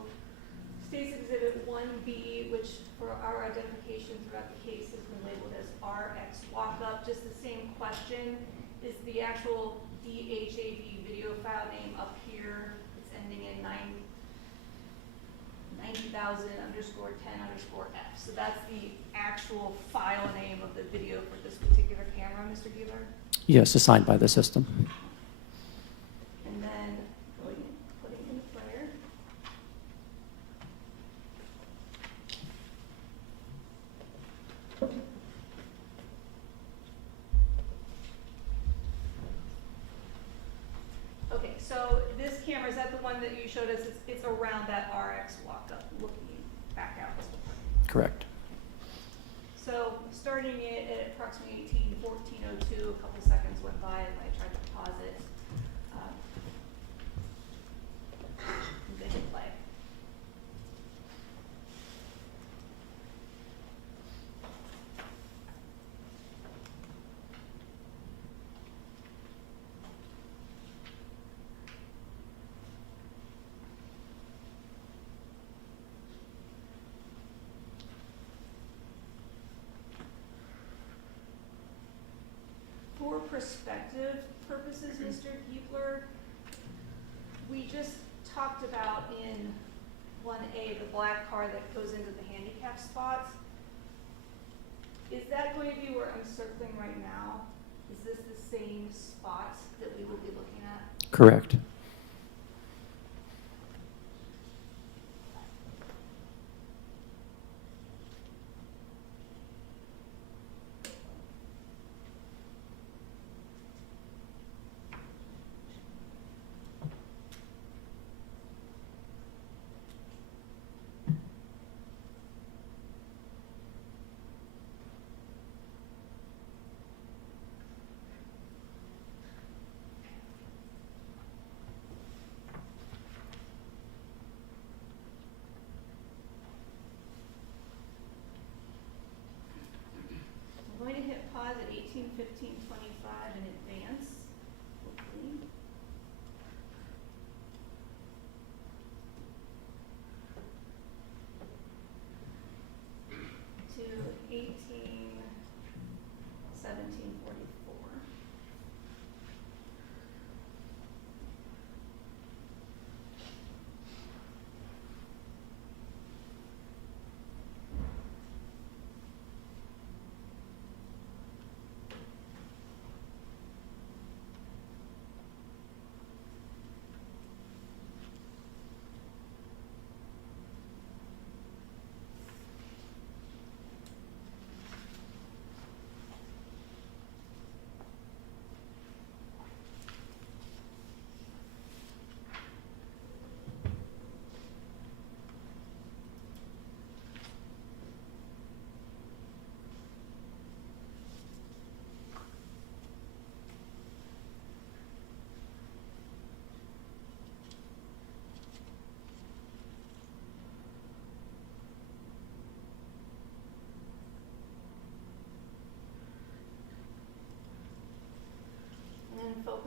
State's Exhibit 1B, which for our identification throughout the case has been labeled as RX Walkup. Just the same question. Is the actual DHAV video file name up here? It's ending in 90,000_10_F. So that's the actual file name of the video for this particular camera, Mr. Gibbler? Yes, assigned by the system. And then putting in the player. Okay, so this camera, is that the one that you showed us? It's around that RX walk-up, looking back out. Correct. So starting it at approximately 14:02, a couple seconds went by and I tried to pause it. And then hit play. For perspective purposes, Mr. Giebler, we just talked about in 1A, the black car that goes into the handicap spot. Is that going to be where I'm circling right now? Is this the same spot that we will be looking at? Correct.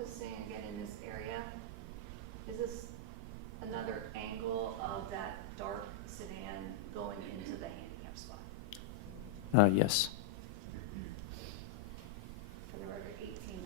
focusing again in this area. Is this another angle of that dark sedan going into the handicap spot? Yes. For the record, 1819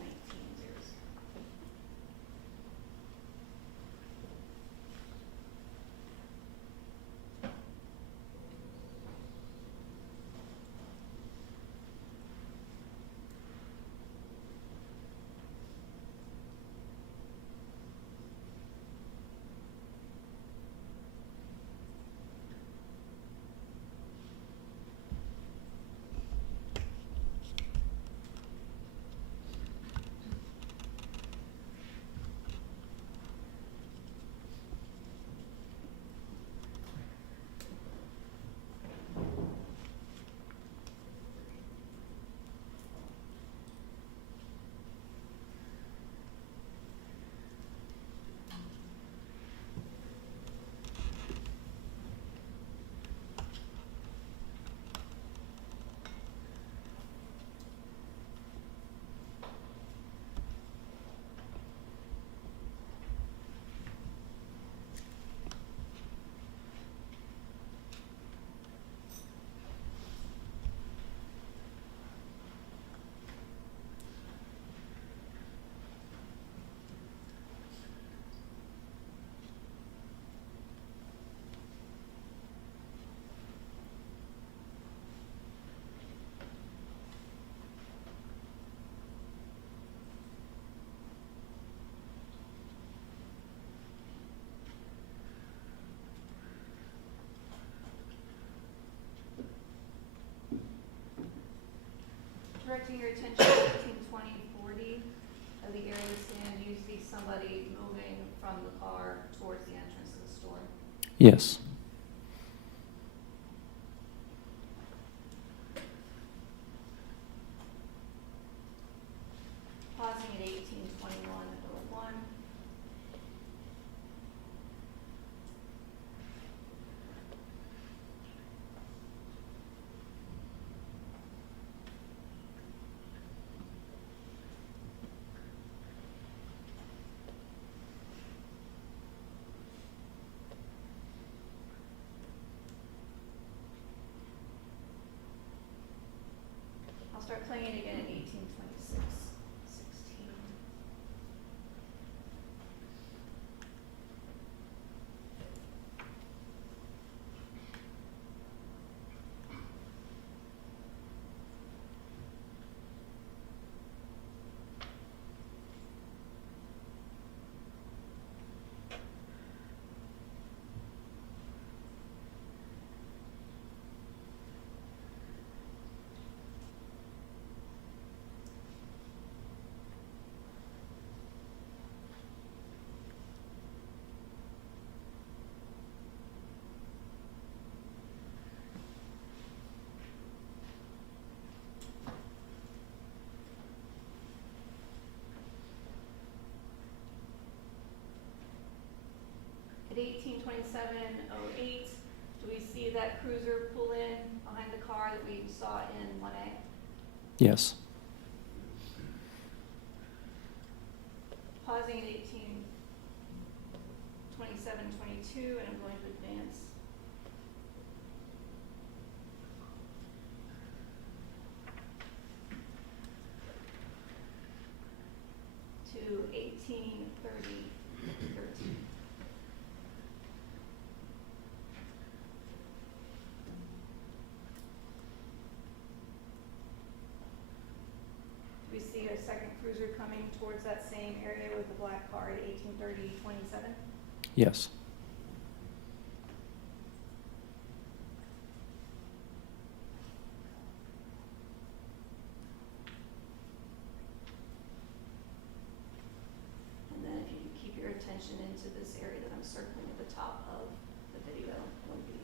Directing your attention to 1820-40 of the area of the stand, you see somebody moving from the car towards the entrance of the store. Yes. Pausing at 1821-01. I'll start playing it again at 1826-16. At 1827-08, do we see that cruiser pull in behind the car that we saw in 1A? Yes. Pausing at 1827-22, and I'm going to advance. To 1830-13. We see a second cruiser coming towards that same area with the black car at 1830-27. Yes. And then if you could keep your attention into this area that I'm circling at the top of the video, 1B.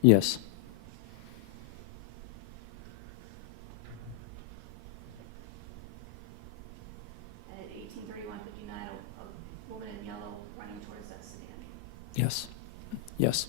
Yes. And at 18:31:59, a woman in yellow running towards that sedan. Yes. Yes.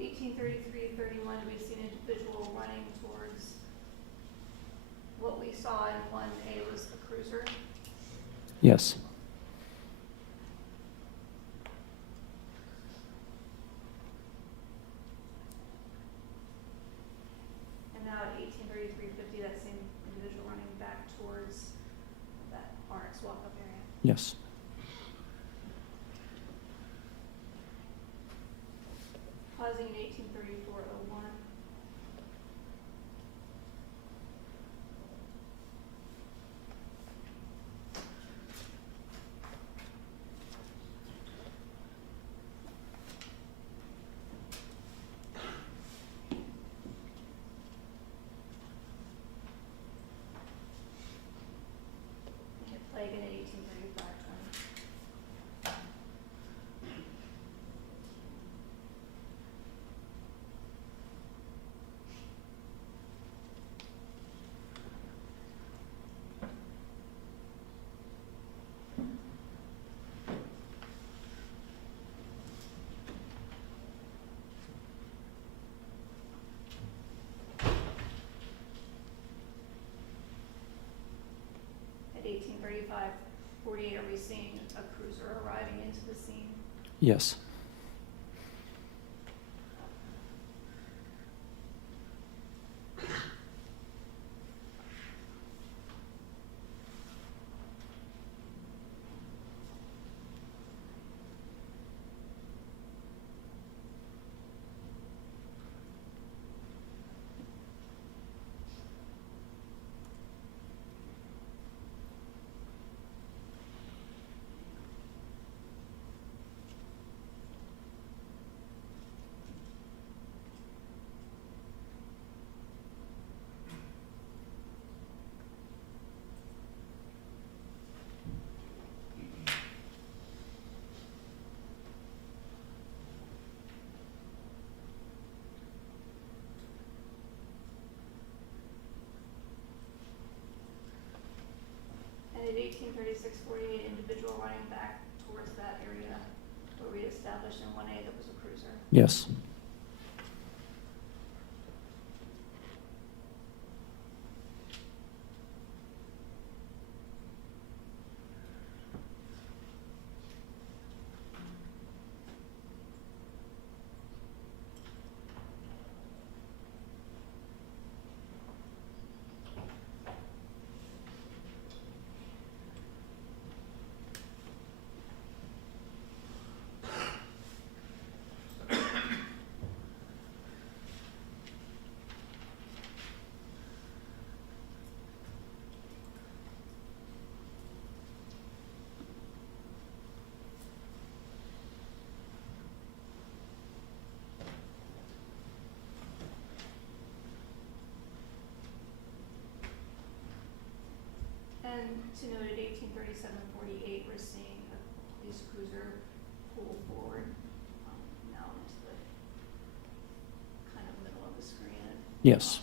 18:33:31, we see an individual running towards what we saw in 1A was a cruiser. Yes. And now at 18:33:50, that same individual running back towards that RX walk-up area. Yes. Pausing at 18:34:01. Hit play again at 18:35:20. At 18:35:48, are we seeing a cruiser arriving into the scene? Yes. And at 18:36:48, individual running back towards that area where we established in 1A that was a cruiser. Yes. to note at 1837-48, we're seeing a police cruiser pull forward now into the kind of middle of the screen. Yes.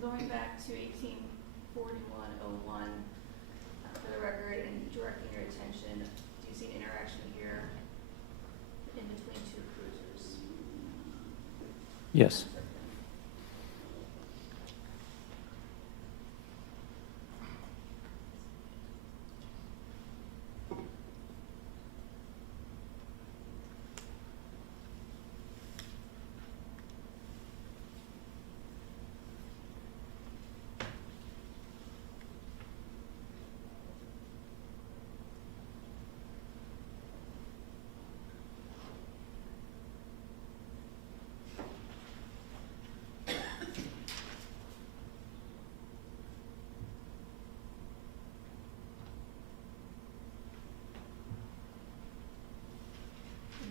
Going back to 1841-01, for the record, and directing your attention, do you see an interaction here in between two cruisers? Yes.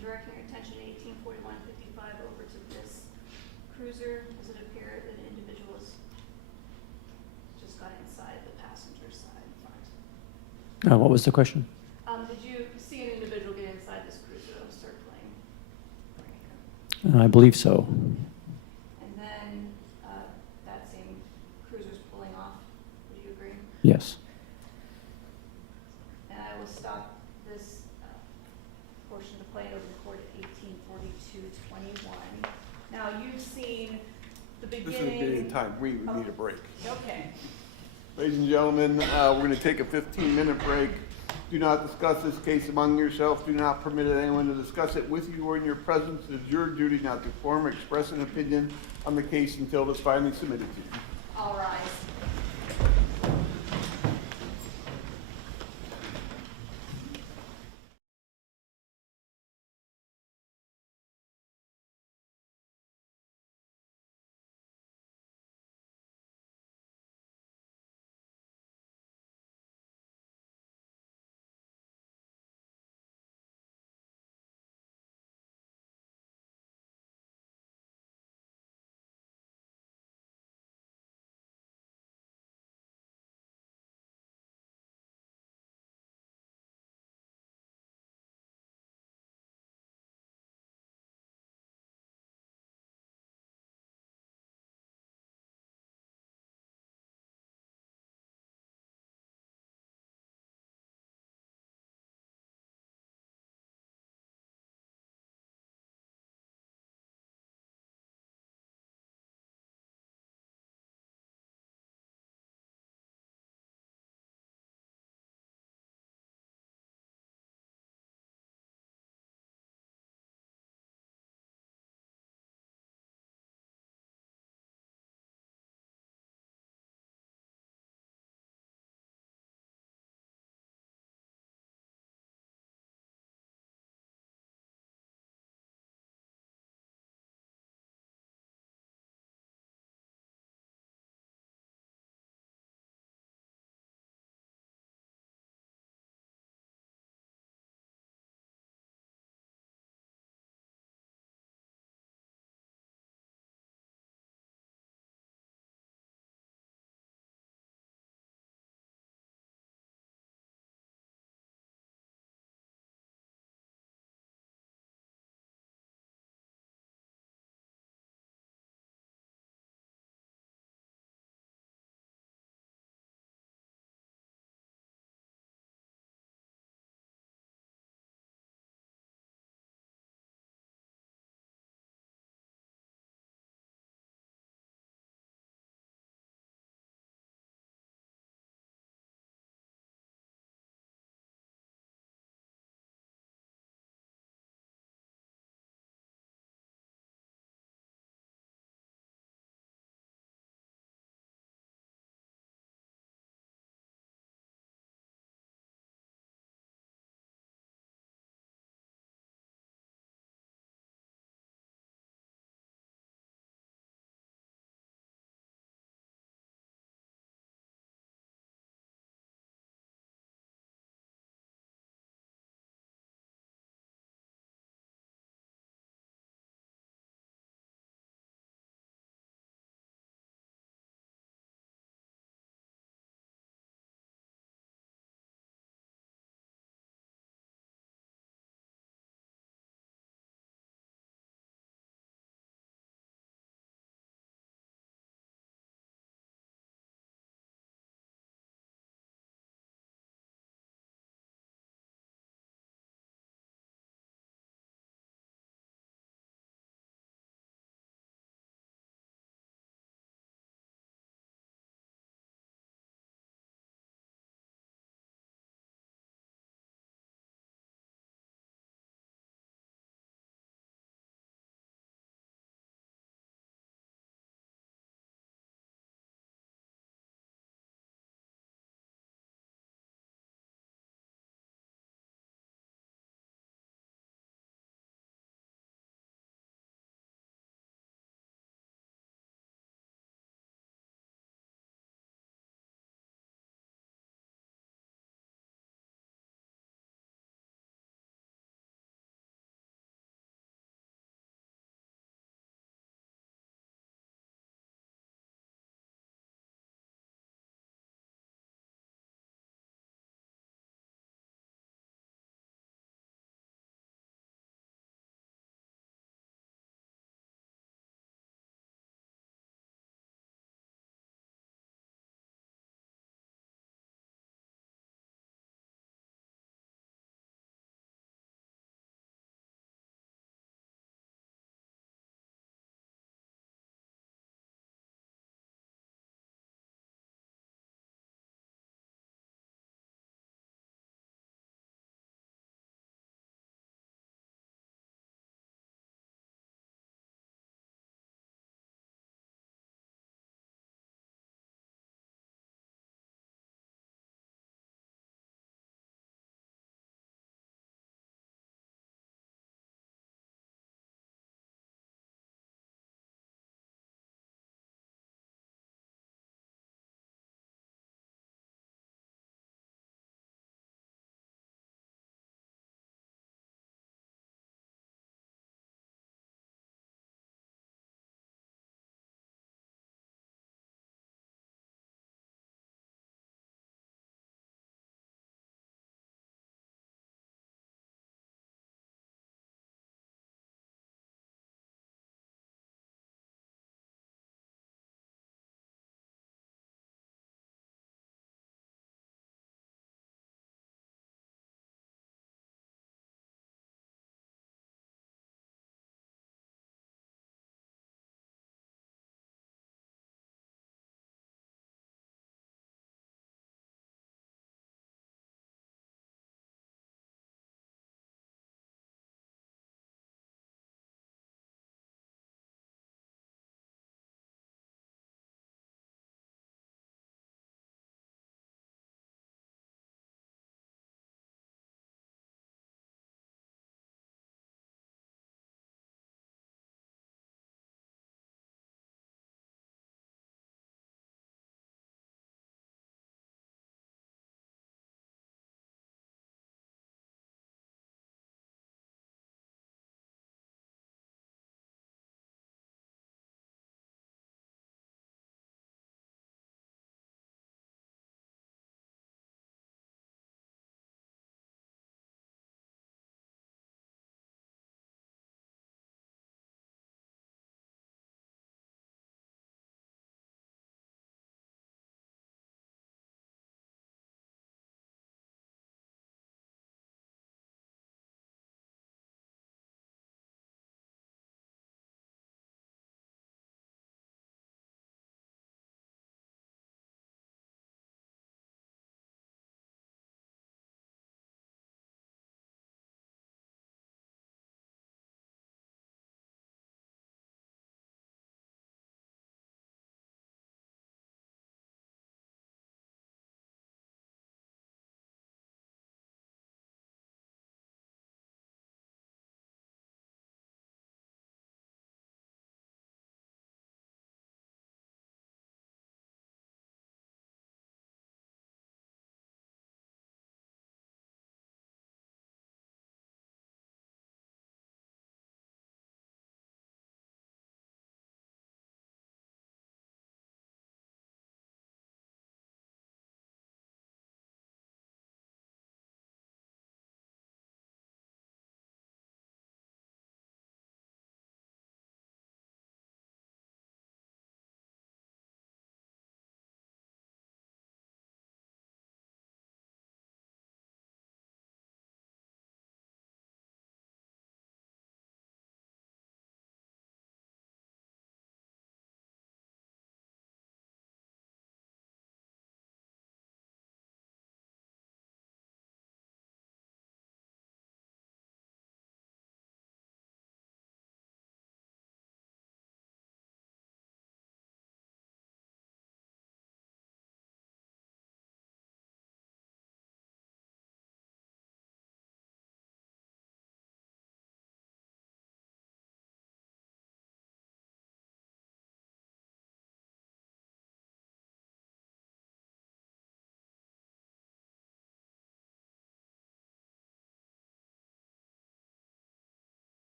Directing your attention to 1841-55 over to this cruiser, does it appear that an individual has just got inside the passenger side front? What was the question? Did you see an individual get inside this cruiser that was circling right here? I believe so. And then that same cruiser's pulling off, would you agree? Yes. And I will stop this portion of the play over the court at 1842-21. Now, you've seen the beginning. This is getting time, we need a break. Okay. Ladies and gentlemen, we're going to take a 15-minute break. Do not discuss this case among yourselves. Do not permit anyone to discuss it with you or in your presence. It is your duty not to form or express an opinion on the case until it is finally submitted to you. All rise.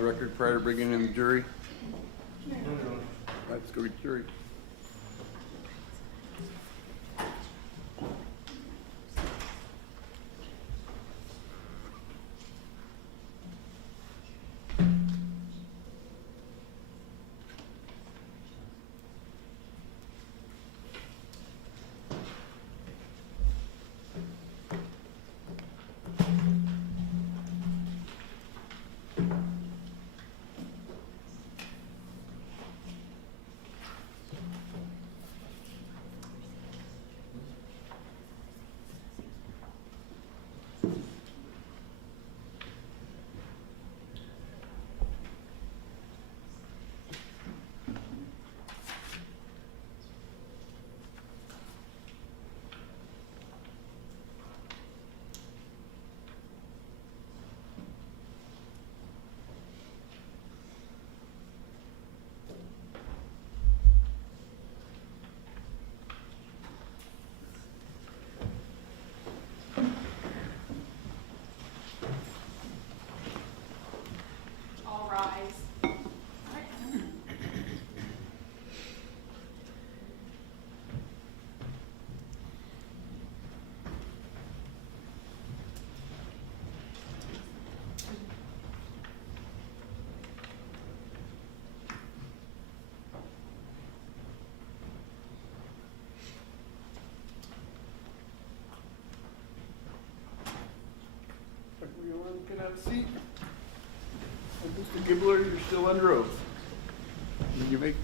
the record prior to bringing in the jury? Let's go with jury. All rise. Everyone can have a seat. And Mr. Gibbler, you're still under oath. You may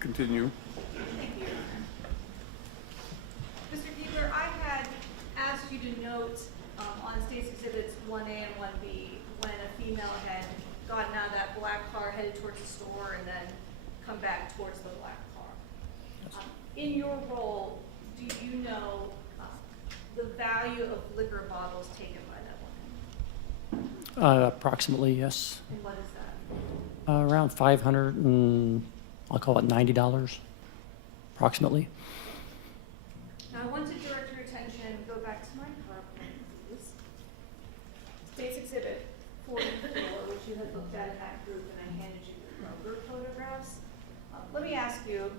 continue. Mr. Gibbler, I had asked you to note on State's Exhibits 1A and 1B when a female had gotten out of that black car, headed towards the store, and then come back towards the black car. In your role, do you know the value of liquor bottles taken by that woman? Approximately, yes. And what is that? Around 500 and I'll call it $90, approximately. Now, I want to direct your attention, go back to my PowerPoint, please. State's Exhibit 44, which you had looked at in that group, and I handed you the Kroger photographs. Let me ask you,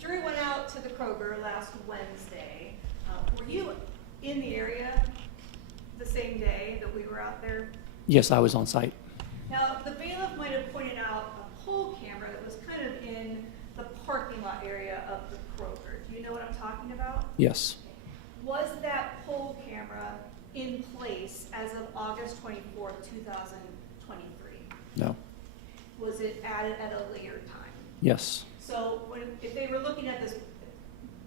jury went out to the Kroger last Wednesday. Were you in the area the same day that we were out there? Yes, I was on site. Now, the bailiff might have pointed out a pole camera that was kind of in the parking lot area of the Kroger. Do you know what I'm talking about? Yes, Was that pole camera in place as of August 24th, 2023? no, Was it added at a later time? yes. So if they were looking at this,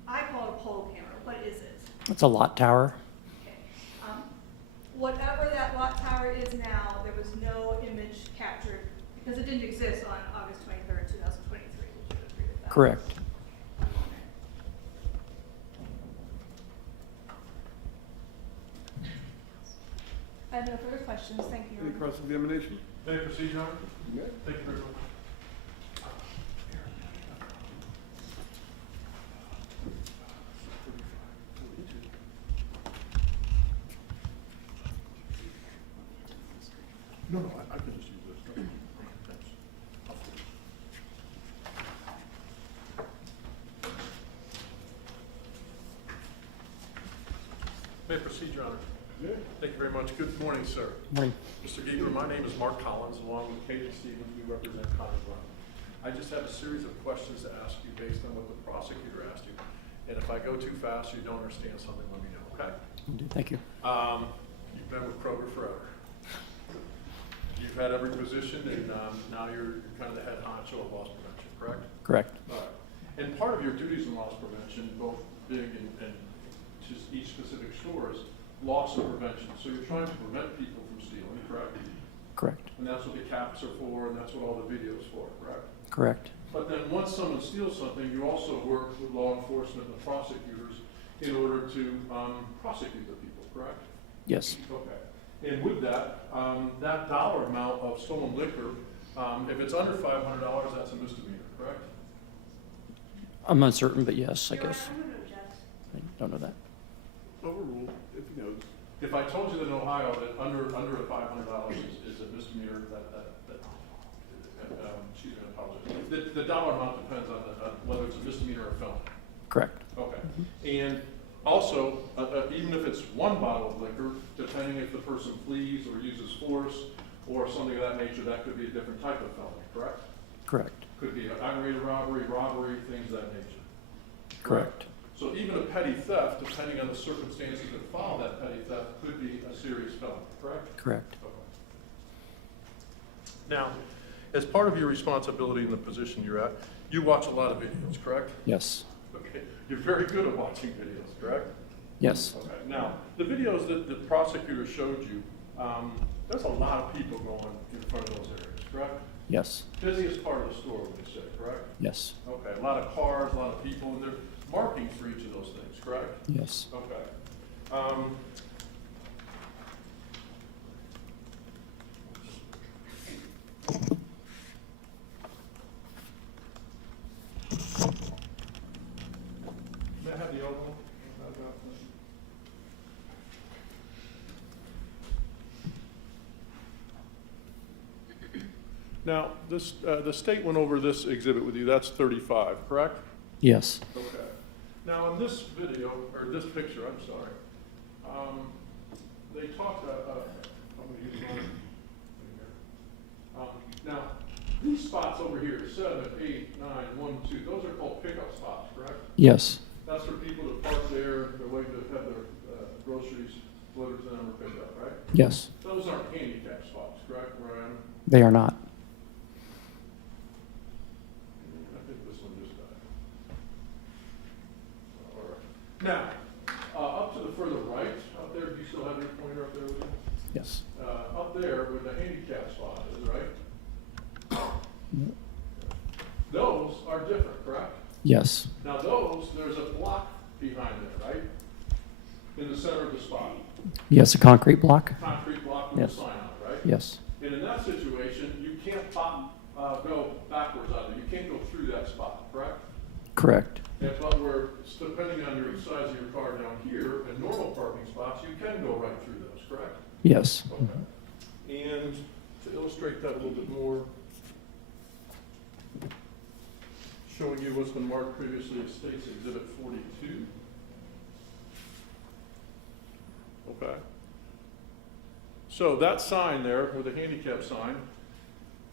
I call it a pole camera, what is it? It's a lot tower. Okay. Whatever that lot tower is now, there was no image captured because it didn't exist on August 23rd, 2023. Would you agree with that? Correct. I have no further questions. Thank you. Your Any Honor. cross-examination? May I proceed, Your Honor? Yeah. Thank you very much. No, I can just use this. Thanks. May I proceed, Your Honor? Yeah. Thank you very much. Good morning, sir. Morning. Mr. Gibbler, my name is Mark Collins, along with Kate and Stevens, we represent Connor Grubb. I just have a series of questions to ask you based on what the prosecutor asked you. And if I go too fast, you don't understand something, let me know, okay? Thank you. You've been with Kroger forever. You've had every position, and now you're kind of the head honcho of loss prevention, correct? Correct. All right. And part of your duties in loss prevention, both big and just each specific store, is loss of prevention. So you're trying to prevent people from stealing, correct? Correct. And that's what the caps are for, and that's what all the video's for, correct? Correct. But then once someone steals something, you also work with law enforcement and the prosecutors in order to prosecute the people, correct? Yes. Okay. And with that, that dollar amount of stolen liquor, if it's under $500, that's a misdemeanor, correct? I'm uncertain, but yes, I Your Honor, guess. I'm going to object. I don't know that. Overruled, if he knows. If I told you that in Ohio that under $500 is a misdemeanor, excuse me, I apologize. The dollar amount depends on whether it's a misdemeanor or felony. Correct. Okay. And also, even if it's one bottle of liquor, depending if the person flees or uses force or something of that nature, that could be a different type of felony, correct? Correct. Could be aggravated robbery, things of that nature. Correct. So even a petty theft, depending on the circumstances that follow that petty theft, could be a serious felony, correct? Correct. Okay. Now, as part of your responsibility in the position you're at, you watch a lot of videos, correct? Yes. Okay. You're very good at watching videos, correct? Yes. Okay. Now, the videos that the prosecutor showed you, there's a lot of people going in front of those areas, correct? Yes. Busiest part of the store, would you say, correct? Yes. Okay, a lot of cars, a lot of people, and there's markings for each of those things, correct? Yes. Okay. May I have the other one? Now, this, the state went over this exhibit with you, that's 35, correct? Yes. Okay. Now, in this video, or this picture, I'm sorry, they talked, I'm going to use mine. Now, these spots over here, 7, 8, 9, 1, 2, those are called pickup spots, correct? Yes. That's for people to park there, they're waiting to have their groceries delivered to them or picked up, right? Yes. Those aren't handicap spots, correct, where I am? They are not. I think this one just died. All right. Now, up to the further right, up there, do you still have your pointer up there with you? Yes. Up there where the handicap spot is, right? Those are different, correct? Yes. Now those, there's a block behind there, right? In the center of the spot. Yes, a concrete block? Concrete block with Yes. a sign on it, right? Yes. And in that situation, you can't go backwards out there. You can't go through that spot, correct? Correct. But depending on your size of your car down here, in normal parking spots, you can go right through those, correct? Yes. Okay. And to illustrate that a little bit more, showing you what's been marked previously as State's Exhibit 42. Okay. So that sign there, with the handicap sign,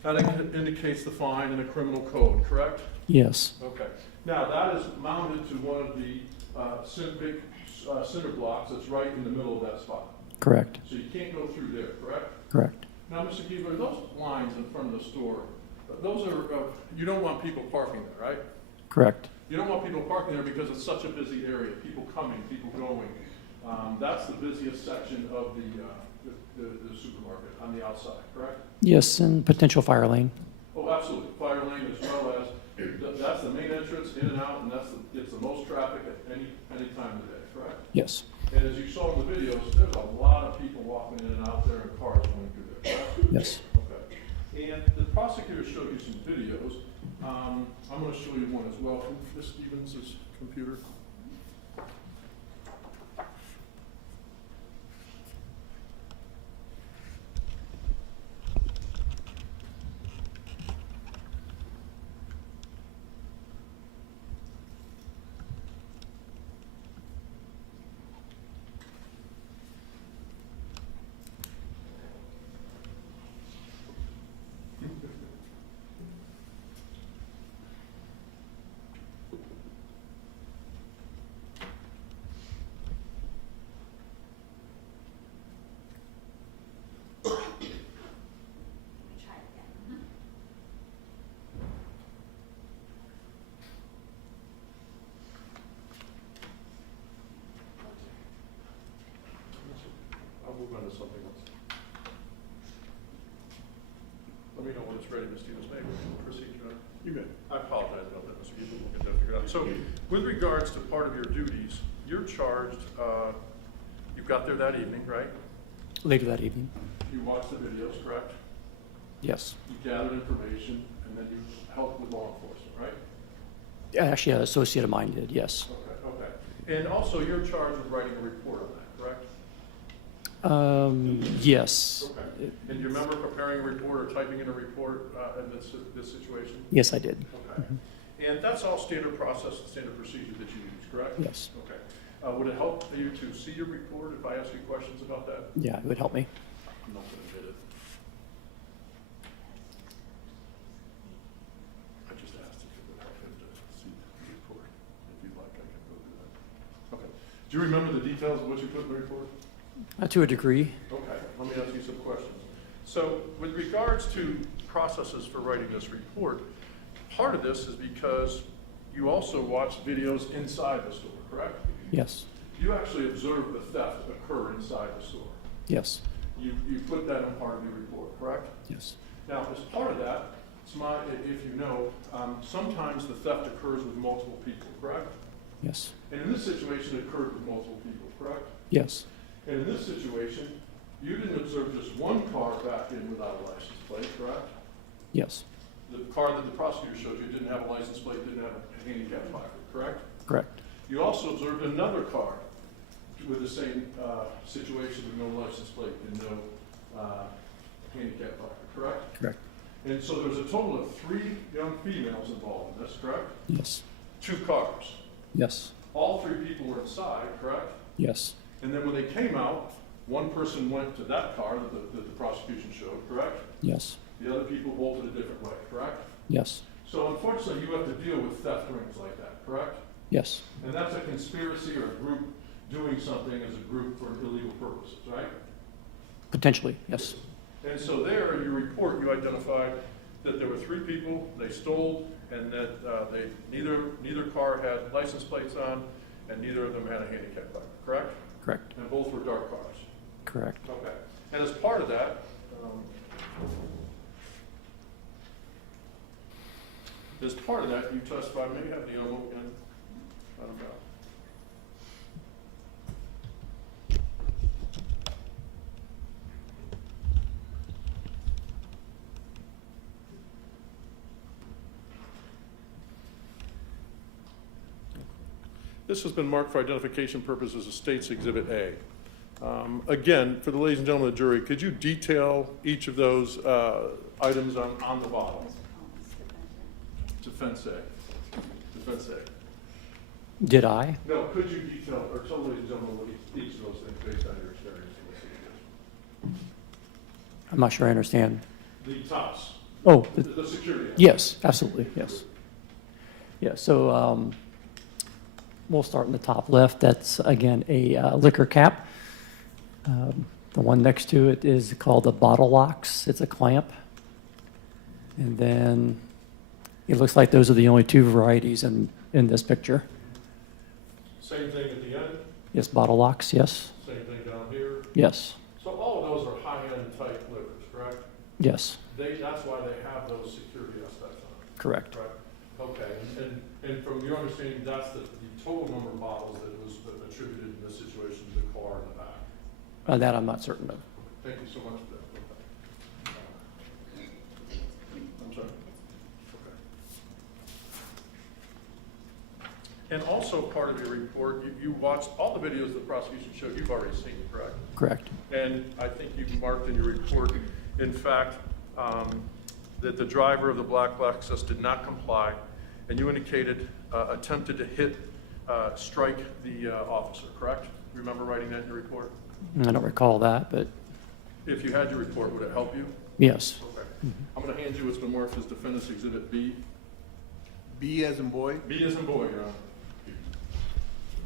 that indicates the fine in the criminal code, correct? Yes. Okay. Now, that is mounted to one of the cinder blocks that's right in the middle of that spot. Correct. So you can't go through there, correct? Correct. Now, Mr. Gibbler, those lines in front of the store, those are, you don't want people parking there, right? Correct. You don't want people parking there because it's such a busy area, people coming, people going. That's the busiest section of the supermarket on the outside, correct? Yes, and potential fire lane. Oh, absolutely, fire lane as well as, that's the main entrance in and out, and it's the most traffic at any time of the day, correct? Yes. And as you saw in the videos, there's a lot of people walking in and out there and cars going through there, correct? Yes. Okay. And the prosecutor showed you some videos. I'm going to show you one as well from Ms. Stevens' computer. Try it again. I'll move on to something else. Let me know when it's ready, Ms. Stevens. Maybe we can proceed, Your Honor. You may. I apologize about that, Mr. Gibbler. We'll get that figured out. So, with regards to part of your duties, you're charged, you got there that evening, right? Later that evening. You watched the videos, correct? Yes. You gathered information, and then you helped with law enforcement, right? Actually, an associate of mine did, yes. Okay, okay. And also, you're charged with writing a report on that, correct? Yes. Okay. And do you remember preparing a report or typing in a report in this situation? Yes, I did. Okay. And that's all standard process, standard procedure that you use, correct? Yes. Okay. Would it help you to see your report if I ask you questions about that? Yeah, it would help me. I'm not going to admit it. I just asked if it would help him to see the report. If you'd like, I can go do that. Okay. Do you remember the details of what you put in the report? To a degree. Okay, let me ask you some questions. So with regards to processes for writing this report, part of this is because you also watched videos inside the store, correct? Yes. You actually observed the theft occur inside the store. Yes. You put that in part of your report, correct? Yes. Now, as part of that, if you know, sometimes the theft occurs with multiple people, correct? Yes. And in this situation, it occurred with multiple people, correct? Yes. And in this situation, you didn't observe just one car back in without a license plate, correct? Yes. The car that the prosecutor showed you didn't have a license plate, didn't have a handicap placard, correct? Correct. You also observed another car with the same situation with no license plate and no handicap placard, correct? Correct. And so there's a total of 3 young females involved in this, correct? Yes. 2 cars. Yes. All 3 people were inside, correct? Yes. And then when they came out, one person went to that car that the prosecution showed, correct? Yes. The other people bolted a different way, correct? Yes. So unfortunately, you have to deal with theft rings like that, correct? Yes. And that's a conspiracy or a group doing something as a group for illegal purposes, right? Potentially, yes. And so there in your report, you identified that there were 3 people they stole, and that neither car had license plates on, and neither of them had a handicap placard, correct? Correct. And both were dark cars. Correct. Okay. And as part of that, you testified, maybe have the envelope again. I don't know. This has been marked for identification purposes as State's Exhibit A. Again, for the ladies and gentlemen of the jury, could you detail each of those items on the bottle? Defense A. Defense A. Did I? No, could you detail, or tell ladies and gentlemen what each of those things based on your experience in this situation? I'm not sure I understand. The tops, Oh, the security. yes, absolutely, yes. Yeah, so we'll start in the top left. That's, again, a liquor cap. The one next to it is called the bottle locks. It's a clamp. And then it looks like those are the only 2 varieties in this picture. Same thing at the end, Yes, bottle locks, yes. same thing down here. Yes, So all of those are high-end type liquors, correct? yes, That's why they have those security aspects on it. correct. Right, okay, and from your understanding, that's the total number of bottles that was attributed in this situation to the car in the back? That I'm not certain of. Thank you so much for that. Okay. I'm sorry? Okay. And also part of your report, you watched all the videos the prosecution showed, you've already seen, correct? Correct. And I think you marked in your report, in fact, that the driver of the black Lexus did not comply, and you indicated attempted to strike the officer, correct? Remember writing that in your report? I don't recall that, but If you had your report, would it help you? yes. Okay. I'm going to hand you what's been marked as Defendant's Exhibit B. B as in boy? B as in boy, Your Honor.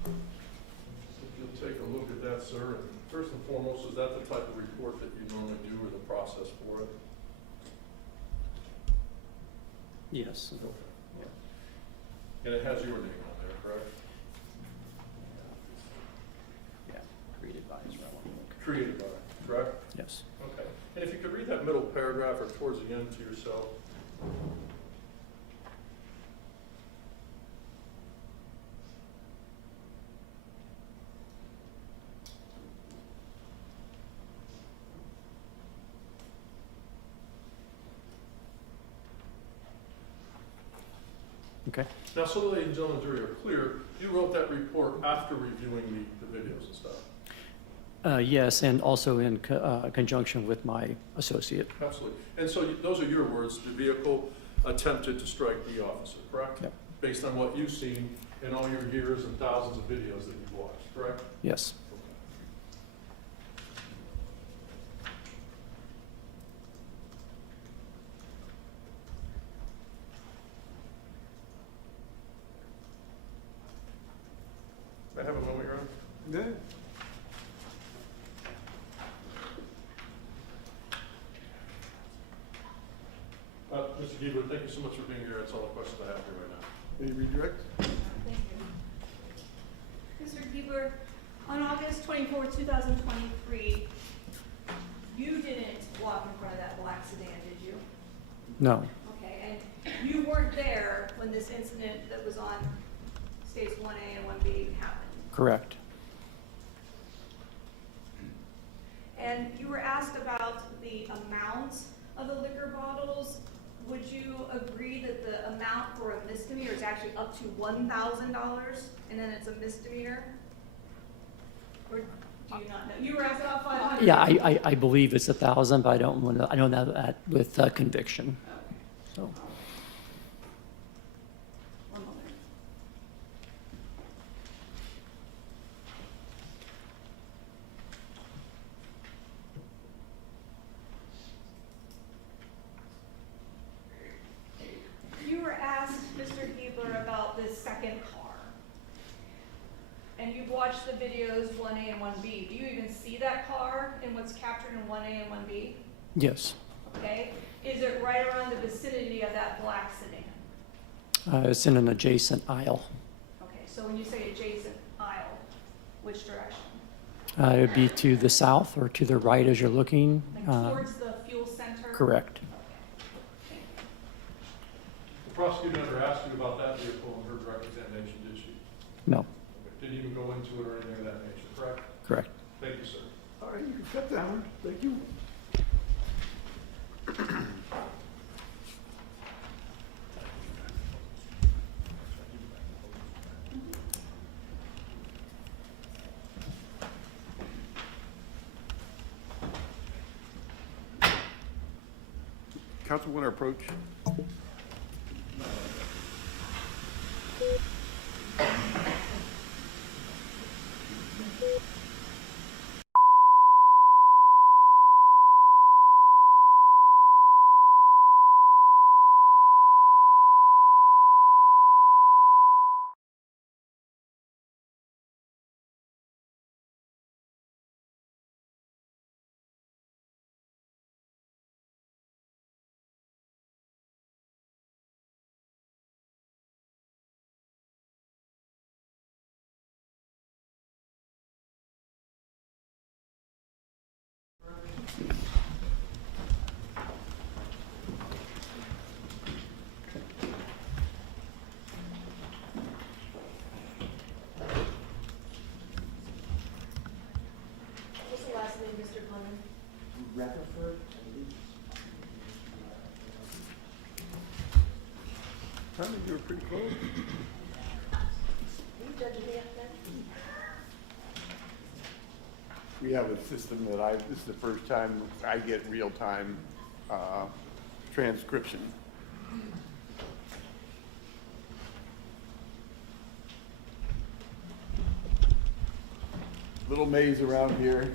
If you'll take a look at that, sir, and first and foremost, is that the type of report that you normally do or the process for it? Yes. And it has your name on there, correct? Yeah, created by Israel. Created by, correct? Yes. Okay. And if you could read that middle paragraph or towards the end to yourself. Okay. Now, so the ladies and gentlemen of the jury are clear, you wrote that report after reviewing the videos and stuff. Yes, and also in conjunction with my associate. Absolutely. And so those are your words, the vehicle attempted to strike the officer, correct? Yep. Based on what you've seen in all your years and thousands of videos that you've watched, correct? Yes. May I have a moment, Your Honor? Yeah. Mr. Gibbler, thank you so much for being here. That's all the questions I have for you right now. Any redirect? Thank you. Mr. Giebler, on August 24, 2023, you didn't walk in front of that black sedan, did you? No. Okay, and you weren't there when this incident that was on states 1A and 1B happened. Correct. And you were asked about the amount of the liquor bottles. Would you agree that the amount for a misdemeanor is actually up to $1,000 and then it's a misdemeanor? Or do you not know? You were asked about 500. Yeah, I believe it's 1,000, but I don't know that with conviction. Okay. So, One moment. You were asked, Mr. Giebler, about this second car. And you've watched the videos 1A and 1B. Do you even see that car in what's captured in 1A and 1B? yes. Okay? Is it right around the vicinity of that black sedan? It's in an adjacent aisle. Okay, so when you say adjacent aisle, which direction? It would be to the south or to the right as you're looking. Like towards the fuel center? Correct. Okay. Thank you. The prosecutor never asked you about that vehicle in her direct examination, did she? No. Okay. Didn't even go into it or anything of that nature, correct? Correct. Thank you, sir. All right, you can step down. Thank you. Council, want to approach? What's the last name, Mr. Connor? Rutherford? Tommy, you were pretty close. You judging me up there? We have a system that this is the first time I get real-time transcription. Little maze around here.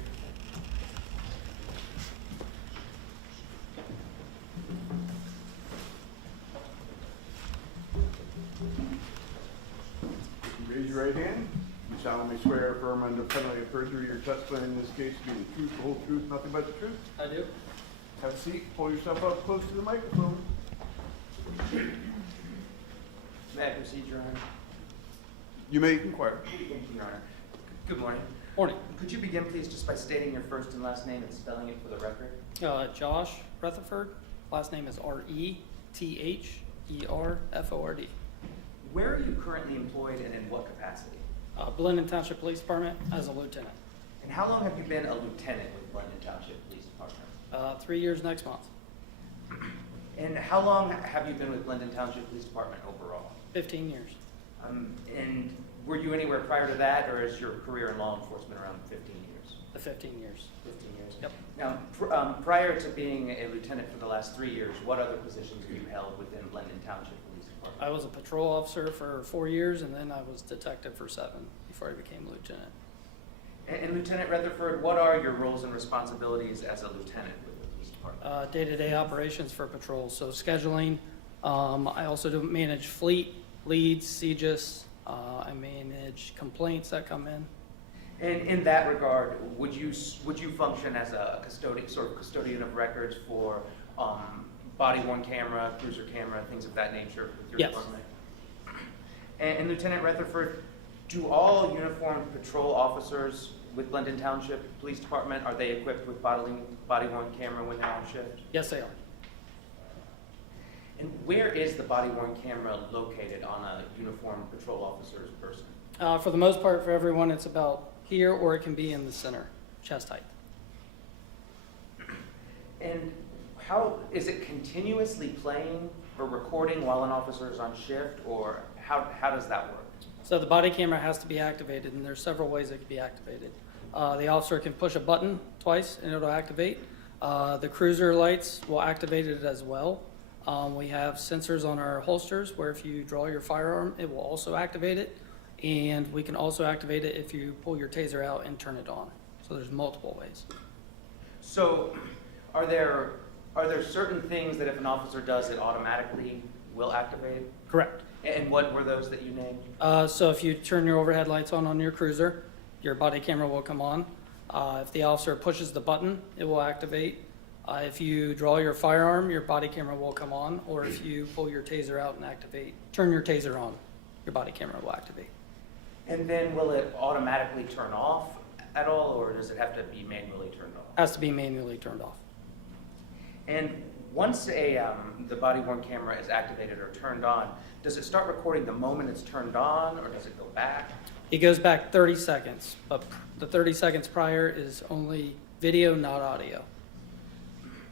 Raise your right hand. You solemnly swear or affirm under penalty of perjury your testimony in this case to be the truth, the whole truth, nothing but the truth. I do. Have a seat. Pull yourself up close to the microphone. May I proceed, Your Honor? You may inquire. Thank you, Your Honor. Good morning. Morning. Could you begin, please, just by stating your first and last name and spelling it for the record? Josh Rutherford. Last name is Retherford. Where are you currently employed and in what capacity? Blendon Township Police Department as a lieutenant. And how long have you been a lieutenant with Blendon Township Police Department? 3 years next month. And how long have you been with Blendon Township Police Department overall? 15 years. And Were you anywhere prior to that, or is your career in law enforcement around 15 years? The 15 years. 15 years? Yep. Now, prior to being a lieutenant for the last 3 years, what other positions have you held within Blendon Township Police Department? I was a patrol officer for 4 years, and then I was detective for 7 before I became lieutenant. And Lieutenant Rutherford, what are your roles and responsibilities as a lieutenant with the police department? Day-to-day operations for patrol, so scheduling. I also do manage fleet, leads, CGIS. I manage complaints that come in. And in that regard, would you function as a custodian of records for body-worn camera, cruiser camera, things of that nature with your Yes. department? And Lieutenant Rutherford, do all uniformed patrol officers with Blendon Township Police Department, are they equipped with body-worn camera when they're on shift? Yes, they are. And where is the body-worn camera located on a uniformed patrol officer's person? For the most part, for everyone, it's about here, or it can be in the center, chest height. And how, is it continuously playing or recording while an officer is on shift, or how does that work? So the body camera has to be activated, and there's several ways it can be activated. The officer can push a button twice, and it'll activate. The cruiser lights will activate it as well. We have sensors on our holsters where if you draw your firearm, it will also activate it. And we can also activate it if you pull your taser out and turn it on. So there's multiple ways. So are there certain things that if an officer does, it automatically will activate? Correct. And what were those that you named? So if you turn your overhead lights on your cruiser, your body camera will come on. If the officer pushes the button, it will activate. If you draw your firearm, your body camera will come on. Or if you pull your taser out and turn your taser on, your body camera will activate. And then will it automatically turn off at all, or does it have to be manually turned off? Has to be manually turned off. And once the body-worn camera is activated or turned on, does it start recording the moment it's turned on, or does it go back? It goes back 30 seconds, but the 30 seconds prior is only video, not audio.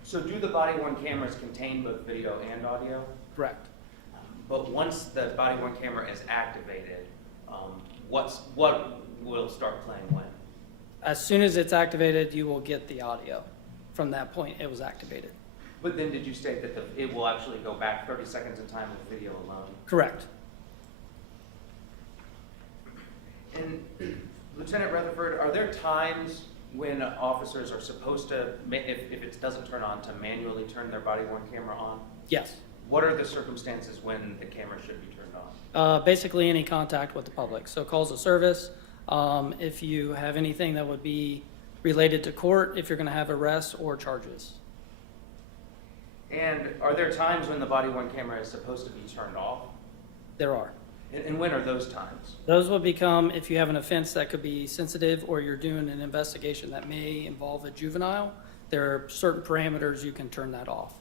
So do the body-worn cameras contain both video and audio? Correct. But once the body-worn camera is activated, what will start playing when? As soon as it's activated, you will get the audio. From that point, it was activated. But then did you state that it will actually go back 30 seconds in time with video alone? Correct. And Lieutenant Rutherford, are there times when officers are supposed to, if it doesn't turn on, to manually turn their body-worn camera on? Yes. What are the circumstances when the camera should be turned on? Basically, any contact with the public. So calls of service, if you have anything that would be related to court, if you're going to have arrests or charges. And are there times when the body-worn camera is supposed to be turned off? There are. And when are those times? Those will become if you have an offense that could be sensitive or you're doing an investigation that may involve a juvenile. There are certain parameters you can turn that off.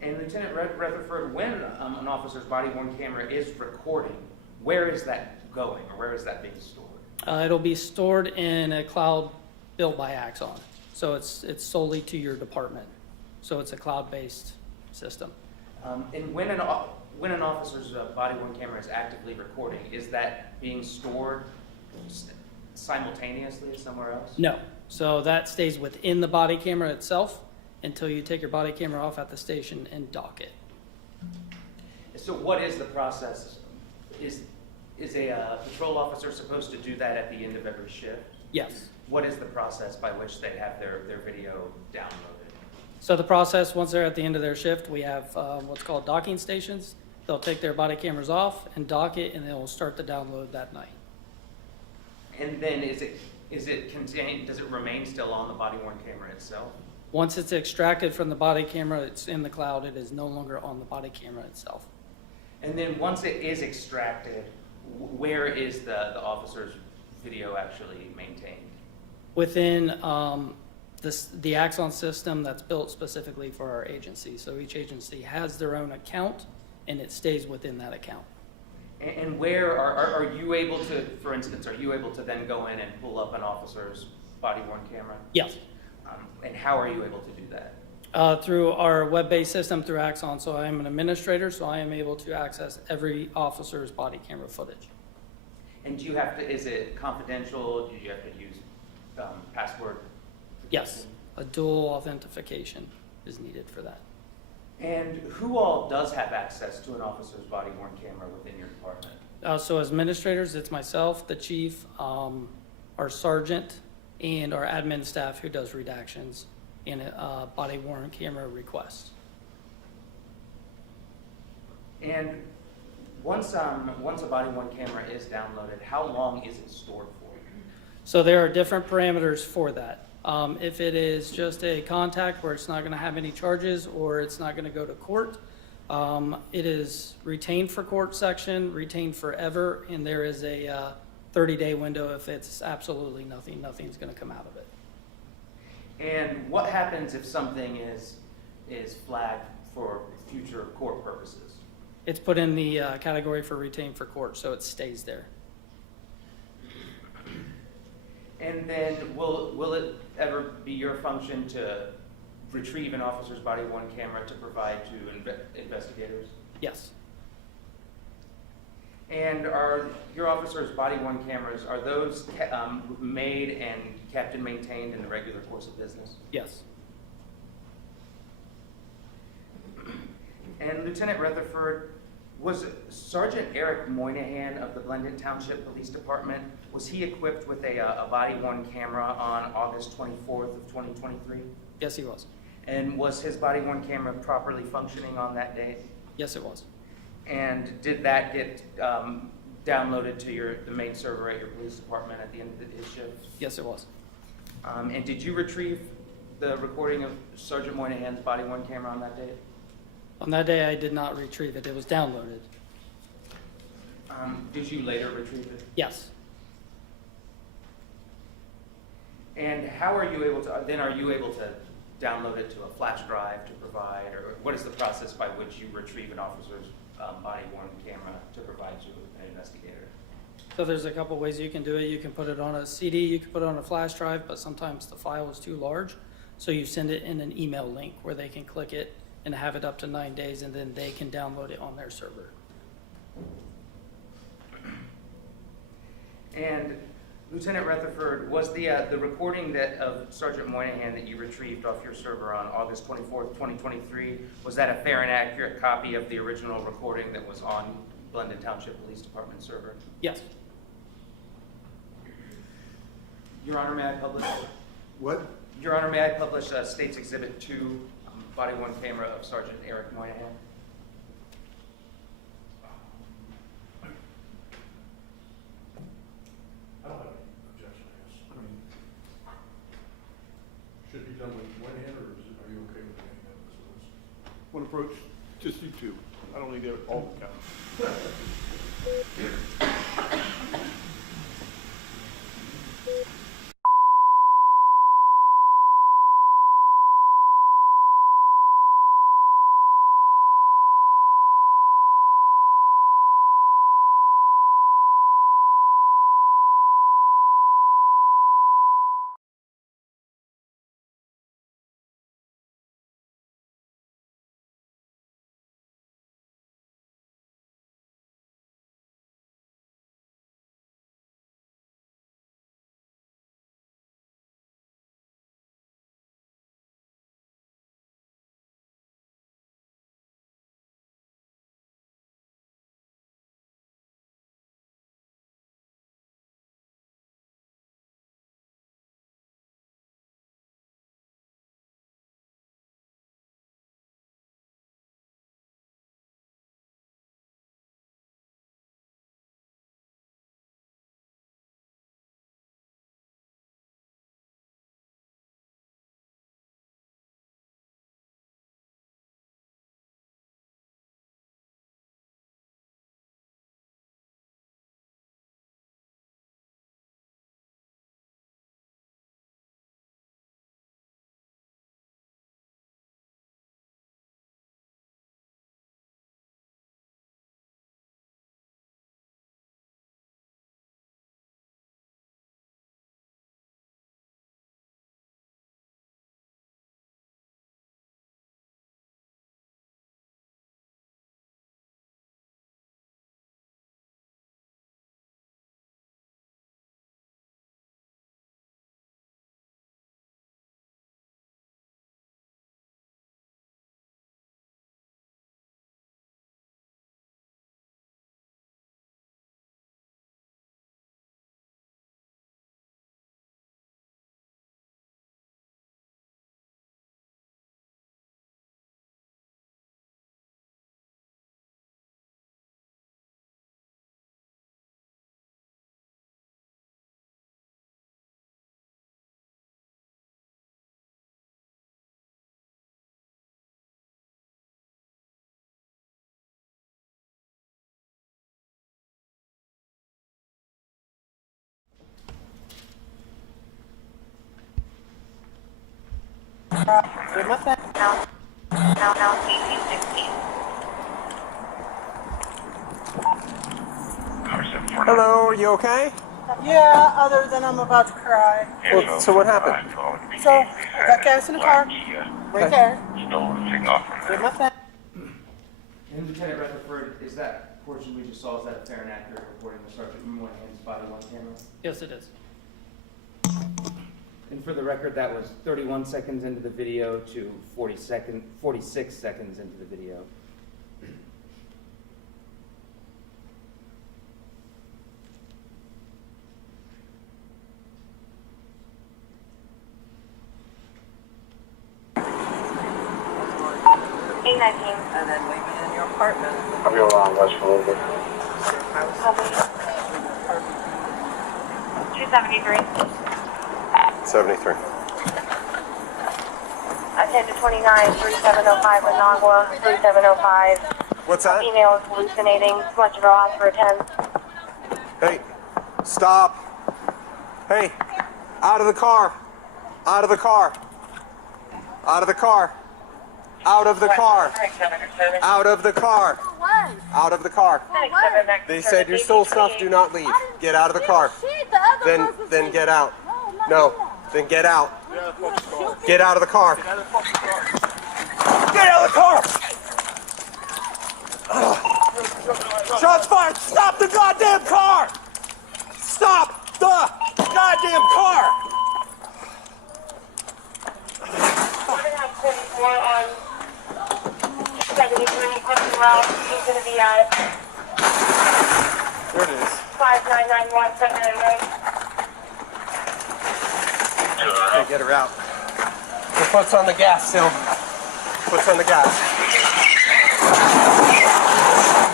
And Lieutenant Rutherford, when an officer's body-worn camera is recording, where is that going, or where is that being stored? It'll be stored in a cloud built by Axon. So it's solely to your department. So it's a cloud-based system. And when an officer's body-worn camera is actively recording, is that being stored simultaneously somewhere else? No. So that stays within the body camera itself until you take your body camera off at the station and dock it. So what is the process? Is a patrol officer supposed to do that at the end of every shift? Yes. What is the process by which they have their video downloaded? So the process, once they're at the end of their shift, we have what's called docking stations. They'll take their body cameras off and dock it, and they'll start the download that night. And then is it contained, does it remain still on the body-worn camera itself? Once it's extracted from the body camera, it's in the cloud. It is no longer on the body camera itself. And then once it is extracted, where is the officer's video actually maintained? Within the Axon system that's built specifically for our agency. So each agency has their own account, and it stays within that account. And where are you able to, for instance, are you able to then go in and pull up an officer's body-worn camera? Yes. And how are you able to do that? Through our web-based system through Axon. So I am an administrator, so I am able to access every officer's body camera footage. And do you have to, is it confidential? Do you have to use password? Yes, a dual authentication is needed for that. And who all does have access to an officer's body worn camera within your department? So as administrators, it's myself, the chief, our sergeant, and our admin staff who does redactions and body worn camera requests. And once a body worn camera is downloaded, how long is it stored for? So there are different parameters for that. If it is just a contact where it's not going to have any charges or it's not going to go to court, it is retained for court section, retained forever, and there is a 30-day window if it's absolutely nothing's going to come out of it. And what happens if something is flagged for future court purposes? It's put in the category for retained for court, so it stays there. And then will it ever be your function to retrieve an officer's body worn camera to provide to investigators? Yes, And are your officers' body worn cameras, are those made and kept and maintained in the regular course of business? yes, And Lieutenant Rutherford, was Sergeant Eric Moynihan of the Blendon Township Police Department, was he equipped with a body worn camera on August 24th of 2023? yes, he was. And was his body worn camera properly functioning on that date? Yes, it was. And did that get downloaded to the main server at your police department at the end of his shift? Yes, it was. And did you retrieve the recording of Sergeant Moynihan's body worn camera on that date? On that day, I did not retrieve it. It was downloaded. Did you later retrieve it? Yes. And how are you able to, then are you able to download it to a flash drive to provide, or what is the process by which you retrieve an officer's body worn camera to provide to an investigator? So there's a couple ways you can do it. You can put it on a CD, you can put it on a flash drive, but sometimes the file is too large. So you send it in an email link where they can click it and have it up to 9 days, and then they can download it on their server. And Lieutenant Rutherford, was the recording of Sergeant Moynihan that you retrieved off your server on August 24th, 2023, was that a fair and accurate copy of the original recording that was on Blendon Township Police Department server? Yes. Your Honor, may I publish? What? Your Honor, may I publish State's Exhibit 2, body worn camera of Sergeant Eric Moynihan? I don't have any objection, I guess. I mean, should it be done with one hand, or are you okay with any of this? One approach, just do two. I don't need all the counts. Hello, are you okay? Yeah, other than I'm about to cry. Well, so what happened? So, I got gas in the car. Right there. With my family. And Lieutenant Rutherford, is that portion we just saw, is that a fair and accurate reporting of Sergeant Moynihan's body-worn camera? Yes, it is. And for the record, that was 31 seconds into the video to 46 seconds into the video. And then leave it in your apartment. I'll be around West Florida. 273. 73. Attend to 29, 3705 Managua, 3705. What's that? Female is hallucinating. Much of her for attend. Hey, stop. Hey, out of the car. Out of the car. Out of the car. Out of the car. Out of the car. Out of the car. They said you stole stuff, do not leave. Get out of the car. Then get out. No, then get out. Get out of the car. Get out of the car! Shots fired! Stop the goddamn car! Stop the goddamn car! On 73 parking route. He's going to be at There it is. 5991 Secondary Road. Okay, get her out. Her foot's on the gas still. Foot's on the gas.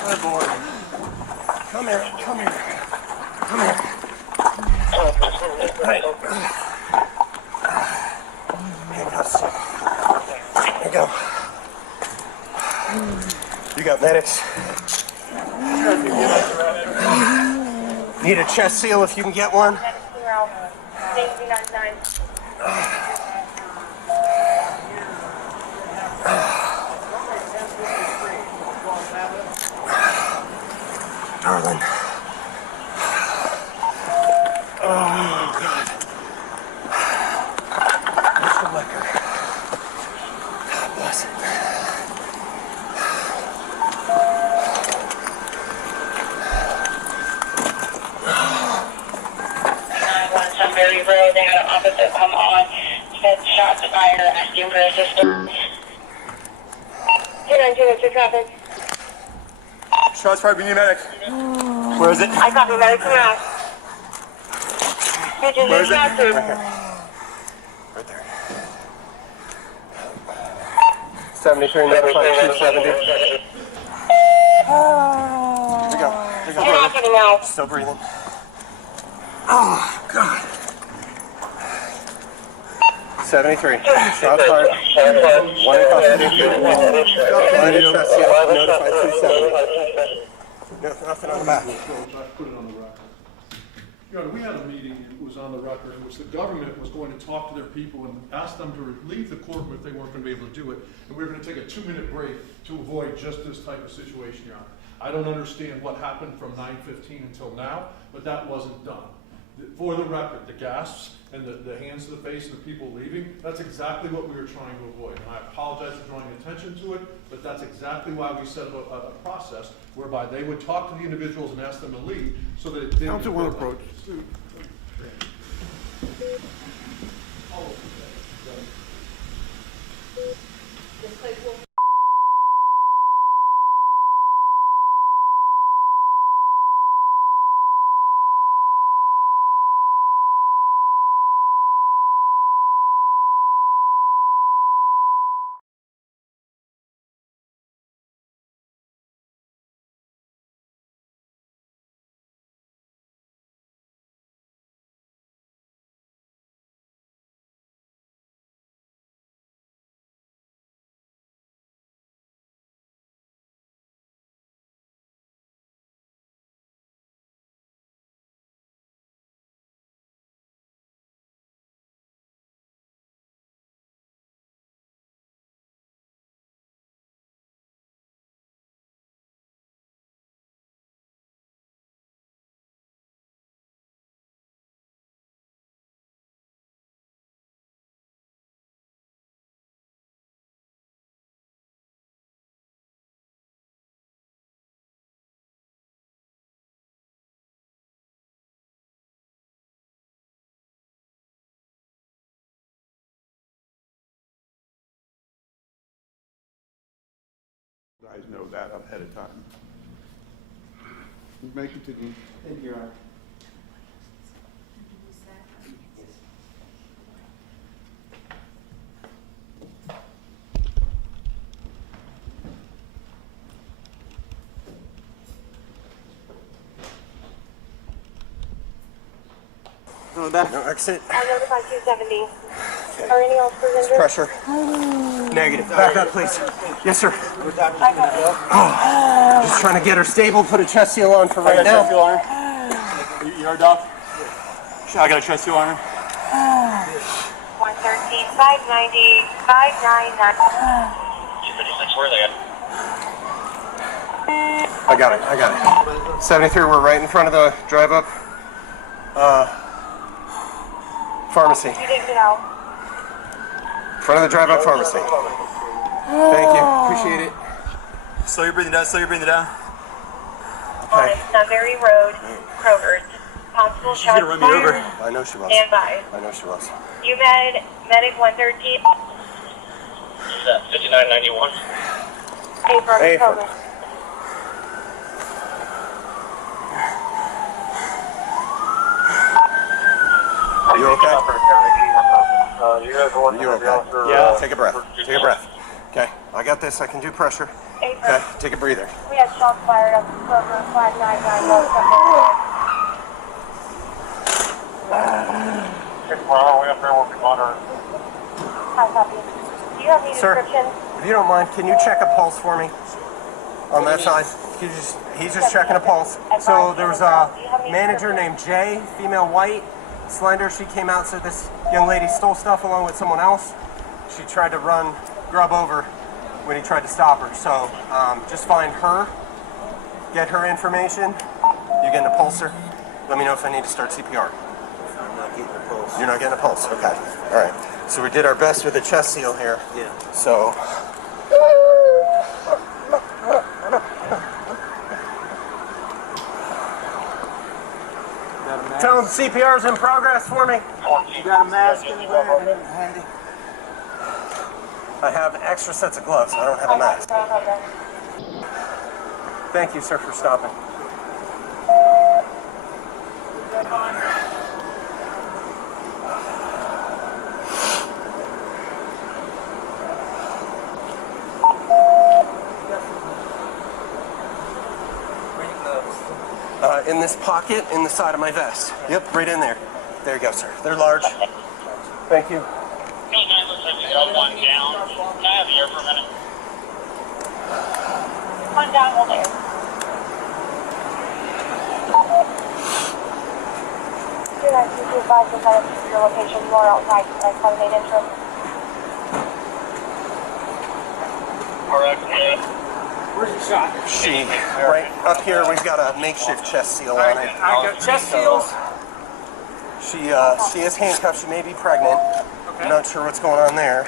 Good boy. Come here, come here. Come here. Hey. Handcuffs. There you go. You got medics. Need a chest seal if you can get one. Darling. Oh, God. Mr. Liquor. God bless it. Sunbury Road, they had an officer come on, said shots fired, asking for assistance. 292 traffic. Shots fired, we need medic. Where is it? I copy medic from out. Where is it? Right Right there. 73, notified 270. Here we go. Here we go. You're not getting out. Still breathing. Oh, God. 73. Shots fired. One in custody. One in chest seal. Notified 270. No, nothing on the back. I put it on the record. Your Honor, we had a meeting, it was on the record, in which the government was going to talk to their people and ask them to leave the courtroom if they weren't going to be able to do it. And we were going to take a 2-minute break to avoid just this type of situation, Your Honor. I don't understand what happened from 9:15 until now, but that wasn't done. For the record, the gasps and the hands to the face of the people leaving, that's exactly what we were trying to avoid. And I apologize for drawing attention to it, but that's exactly why we set up a process whereby they would talk to the individuals and ask them to leave so that it didn't. Counsel will approach. This place will guys know that ahead of time. Make it to the. Thank you, Your Honor. No exit. I notified 270. Are any officers injured? Pressure. Negative. Back up, please. Yes, sir. Just trying to get her stable, put a chest seal on for right now. You are doc? I got a chest seal on her. 113, 590, 599. 256, where are they at? I got it. 73, we're right in front of the drive-up pharmacy. You didn't get out. Front of the drive-up pharmacy. Thank you. Appreciate it. Slow your breathing down. On Sunbury Road, Kroger. Possible She's shots gonna run me over. fired. I know she was. Stand by. You medic 113. 5991. April, Hey, Kroger. You okay? You guys are You okay? Yeah. Take a breath. Okay, I got this. I can do pressure. April. Okay, take a breather. We had shots fired up Kroger 5991 Sunbury Road. Hi, copy. Do you have any Sir. description? If you don't mind, can you check a pulse for me? On that side? He's just checking a pulse. So there was a manager named Jay, female white, slender. She came out, said this young lady stole stuff along with someone else. She tried to run Grubb over when he tried to stop her. So just find her, get her information. You getting a pulser? Let me know if I need to start CPR. I'm not getting a pulse. You're not getting a pulse? Okay. All right. So we did our best with the chest seal here. Yeah. So. Tell them CPR's in progress for me. You got a mask anywhere handy? I have extra sets of gloves. I don't have a mask. Thank you, sir, for stopping. In this pocket, in the side of my vest. Yep, right in there. There you go, sir. They're large. Thank you. One down. Can I have the air for a minute? One down, one there. Should I see you advise us on your location? You are outside. Can I call the main entrance? Correct. Where's the shot? She, right up here, we've got a makeshift chest seal on it. I got chest seals. She is handcuffed. She may be pregnant. I'm not sure what's going on there.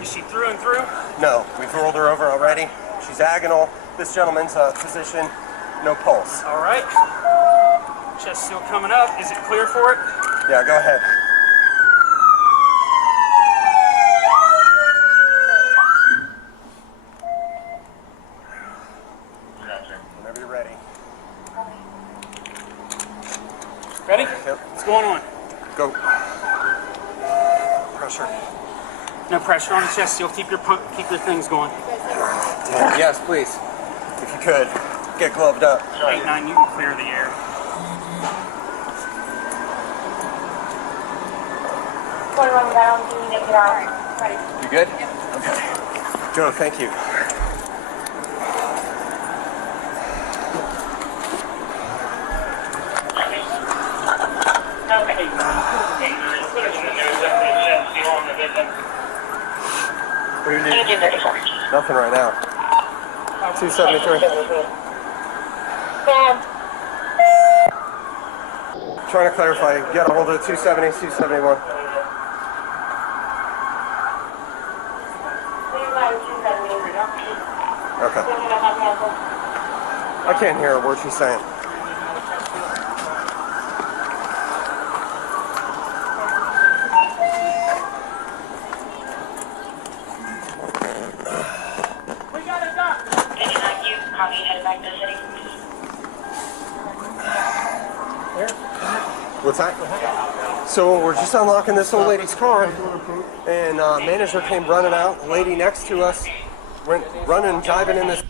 Is she through and through? No, we've rolled her over already. She's agonal. This gentleman's position, no pulse. All right. Chest seal coming up. Is it clear for it? Yeah, go ahead. Whenever you're ready. Ready? Yep. What's going on? Go. Pressure. No pressure on the chest seal. Keep your things going. Yes, please. If you could, get gloved up. 8-9, you can clear the air. 21 down. Can you make it out? Ready. You good? Okay. Joe, thank you. What do you need? Nothing right now. 273. Trying to clarify, you got a hold of 270, 271. Okay. I can't hear a word she's saying. So we're just unlocking this old lady's car, and manager came running out. The lady next to us went running, diving in this.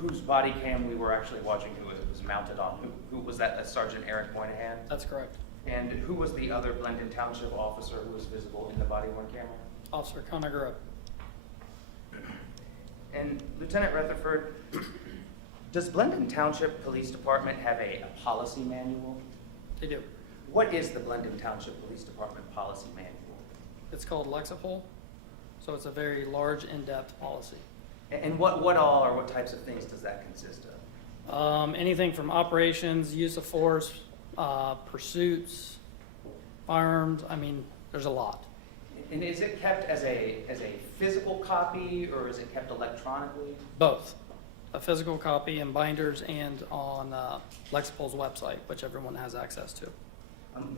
Whose body cam we were actually watching, who it was mounted on? Who was that? That's Sergeant Eric Moynihan? That's correct. And who was the other Blendon Township officer who was visible in the body-worn camera? Officer Connor Grubb. And Lieutenant Rutherford, does Blendon Township Police Department have a policy manual? They do. What is the Blendon Township Police Department policy manual? It's called Lexipol, so it's a very large, in-depth policy. And what all or what types of things does that consist of? Anything from operations, use of force, pursuits, firearms. I mean, there's a lot. And is it kept as a physical copy or is it kept electronically? Both. A physical copy in binders and on Lexipol's website, which everyone has access to.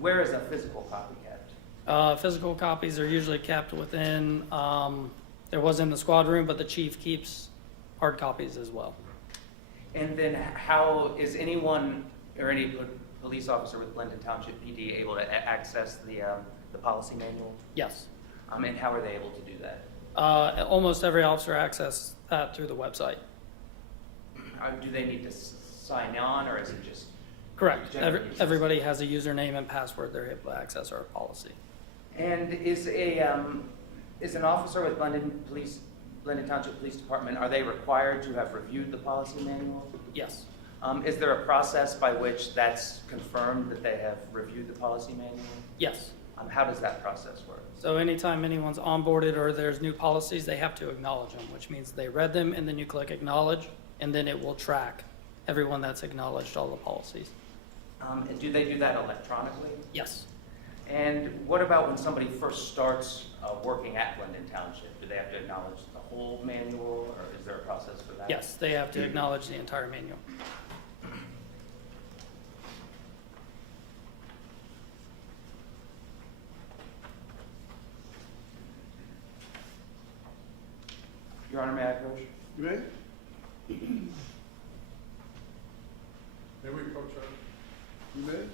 Where is a physical copy kept? Physical copies are usually kept within, there was in the squad room, but the chief keeps hard copies as well. And then how is anyone or any police officer with Blendon Township PD able to access the policy manual? Yes. And how are they able to do that? Almost every officer accesses that through the website. Do they need to sign on, or is it just? Correct. general users? Everybody has a username and password they're able to access our policy. And is an officer with Blendon Township Police Department, are they required to have reviewed the policy manual? Yes. Is there a process by which that's confirmed that they have reviewed the policy manual? Yes. How does that process work? So anytime anyone's onboarded or there's new policies, they have to acknowledge them, which means they read them and then you click acknowledge, and then it will track everyone that's acknowledged all the policies. And do they do that electronically? Yes. And what about when somebody first starts working at Blendon Township? Do they have to acknowledge the whole manual, or is there a process for that? Yes, they have to acknowledge the entire manual. Your Honor, may I approach? You may? May we approach her? You may?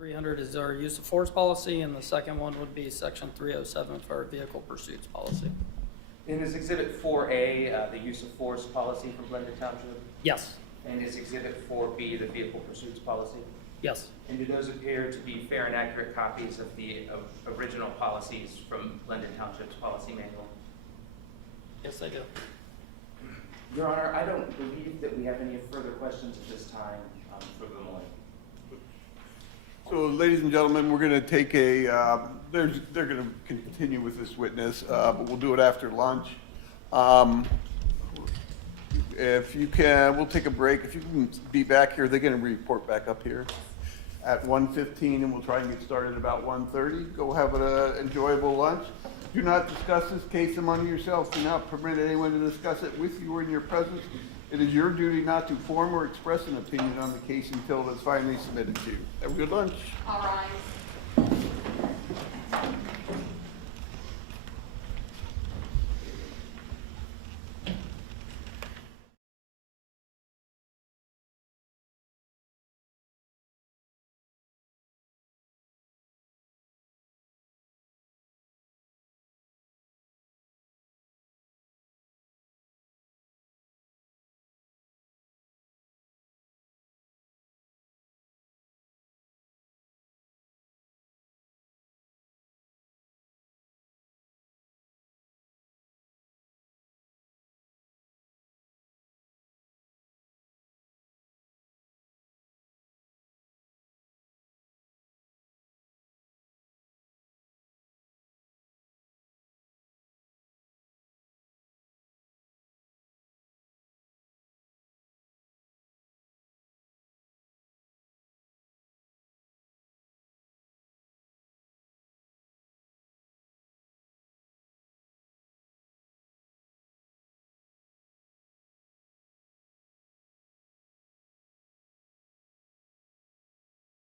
.300 is our use of force policy, and the second one would be section 307 for our vehicle pursuits policy. And is Exhibit 4A the use of force policy for Blendon Township? Yes. And is Exhibit 4B the vehicle pursuits policy? Yes. And do those appear to be fair and accurate copies of the original policies from Blendon Township's policy manual? Yes, they do. Your Honor, I don't believe that we have any further questions at this time for the morning. So, ladies and gentlemen, we're going to take a, they're going to continue with this witness, but we'll do it after lunch. If you can, we'll take a break. If you can be back here, they're going to report back up here at 1:15, and we'll try and get started about 1:30. Go have an enjoyable lunch. Do not discuss this case among yourselves. Do not permit anyone to discuss it with you or in your presence. It is your duty not to form or express an opinion on the case until it is finally submitted to you. Have a good lunch. All right.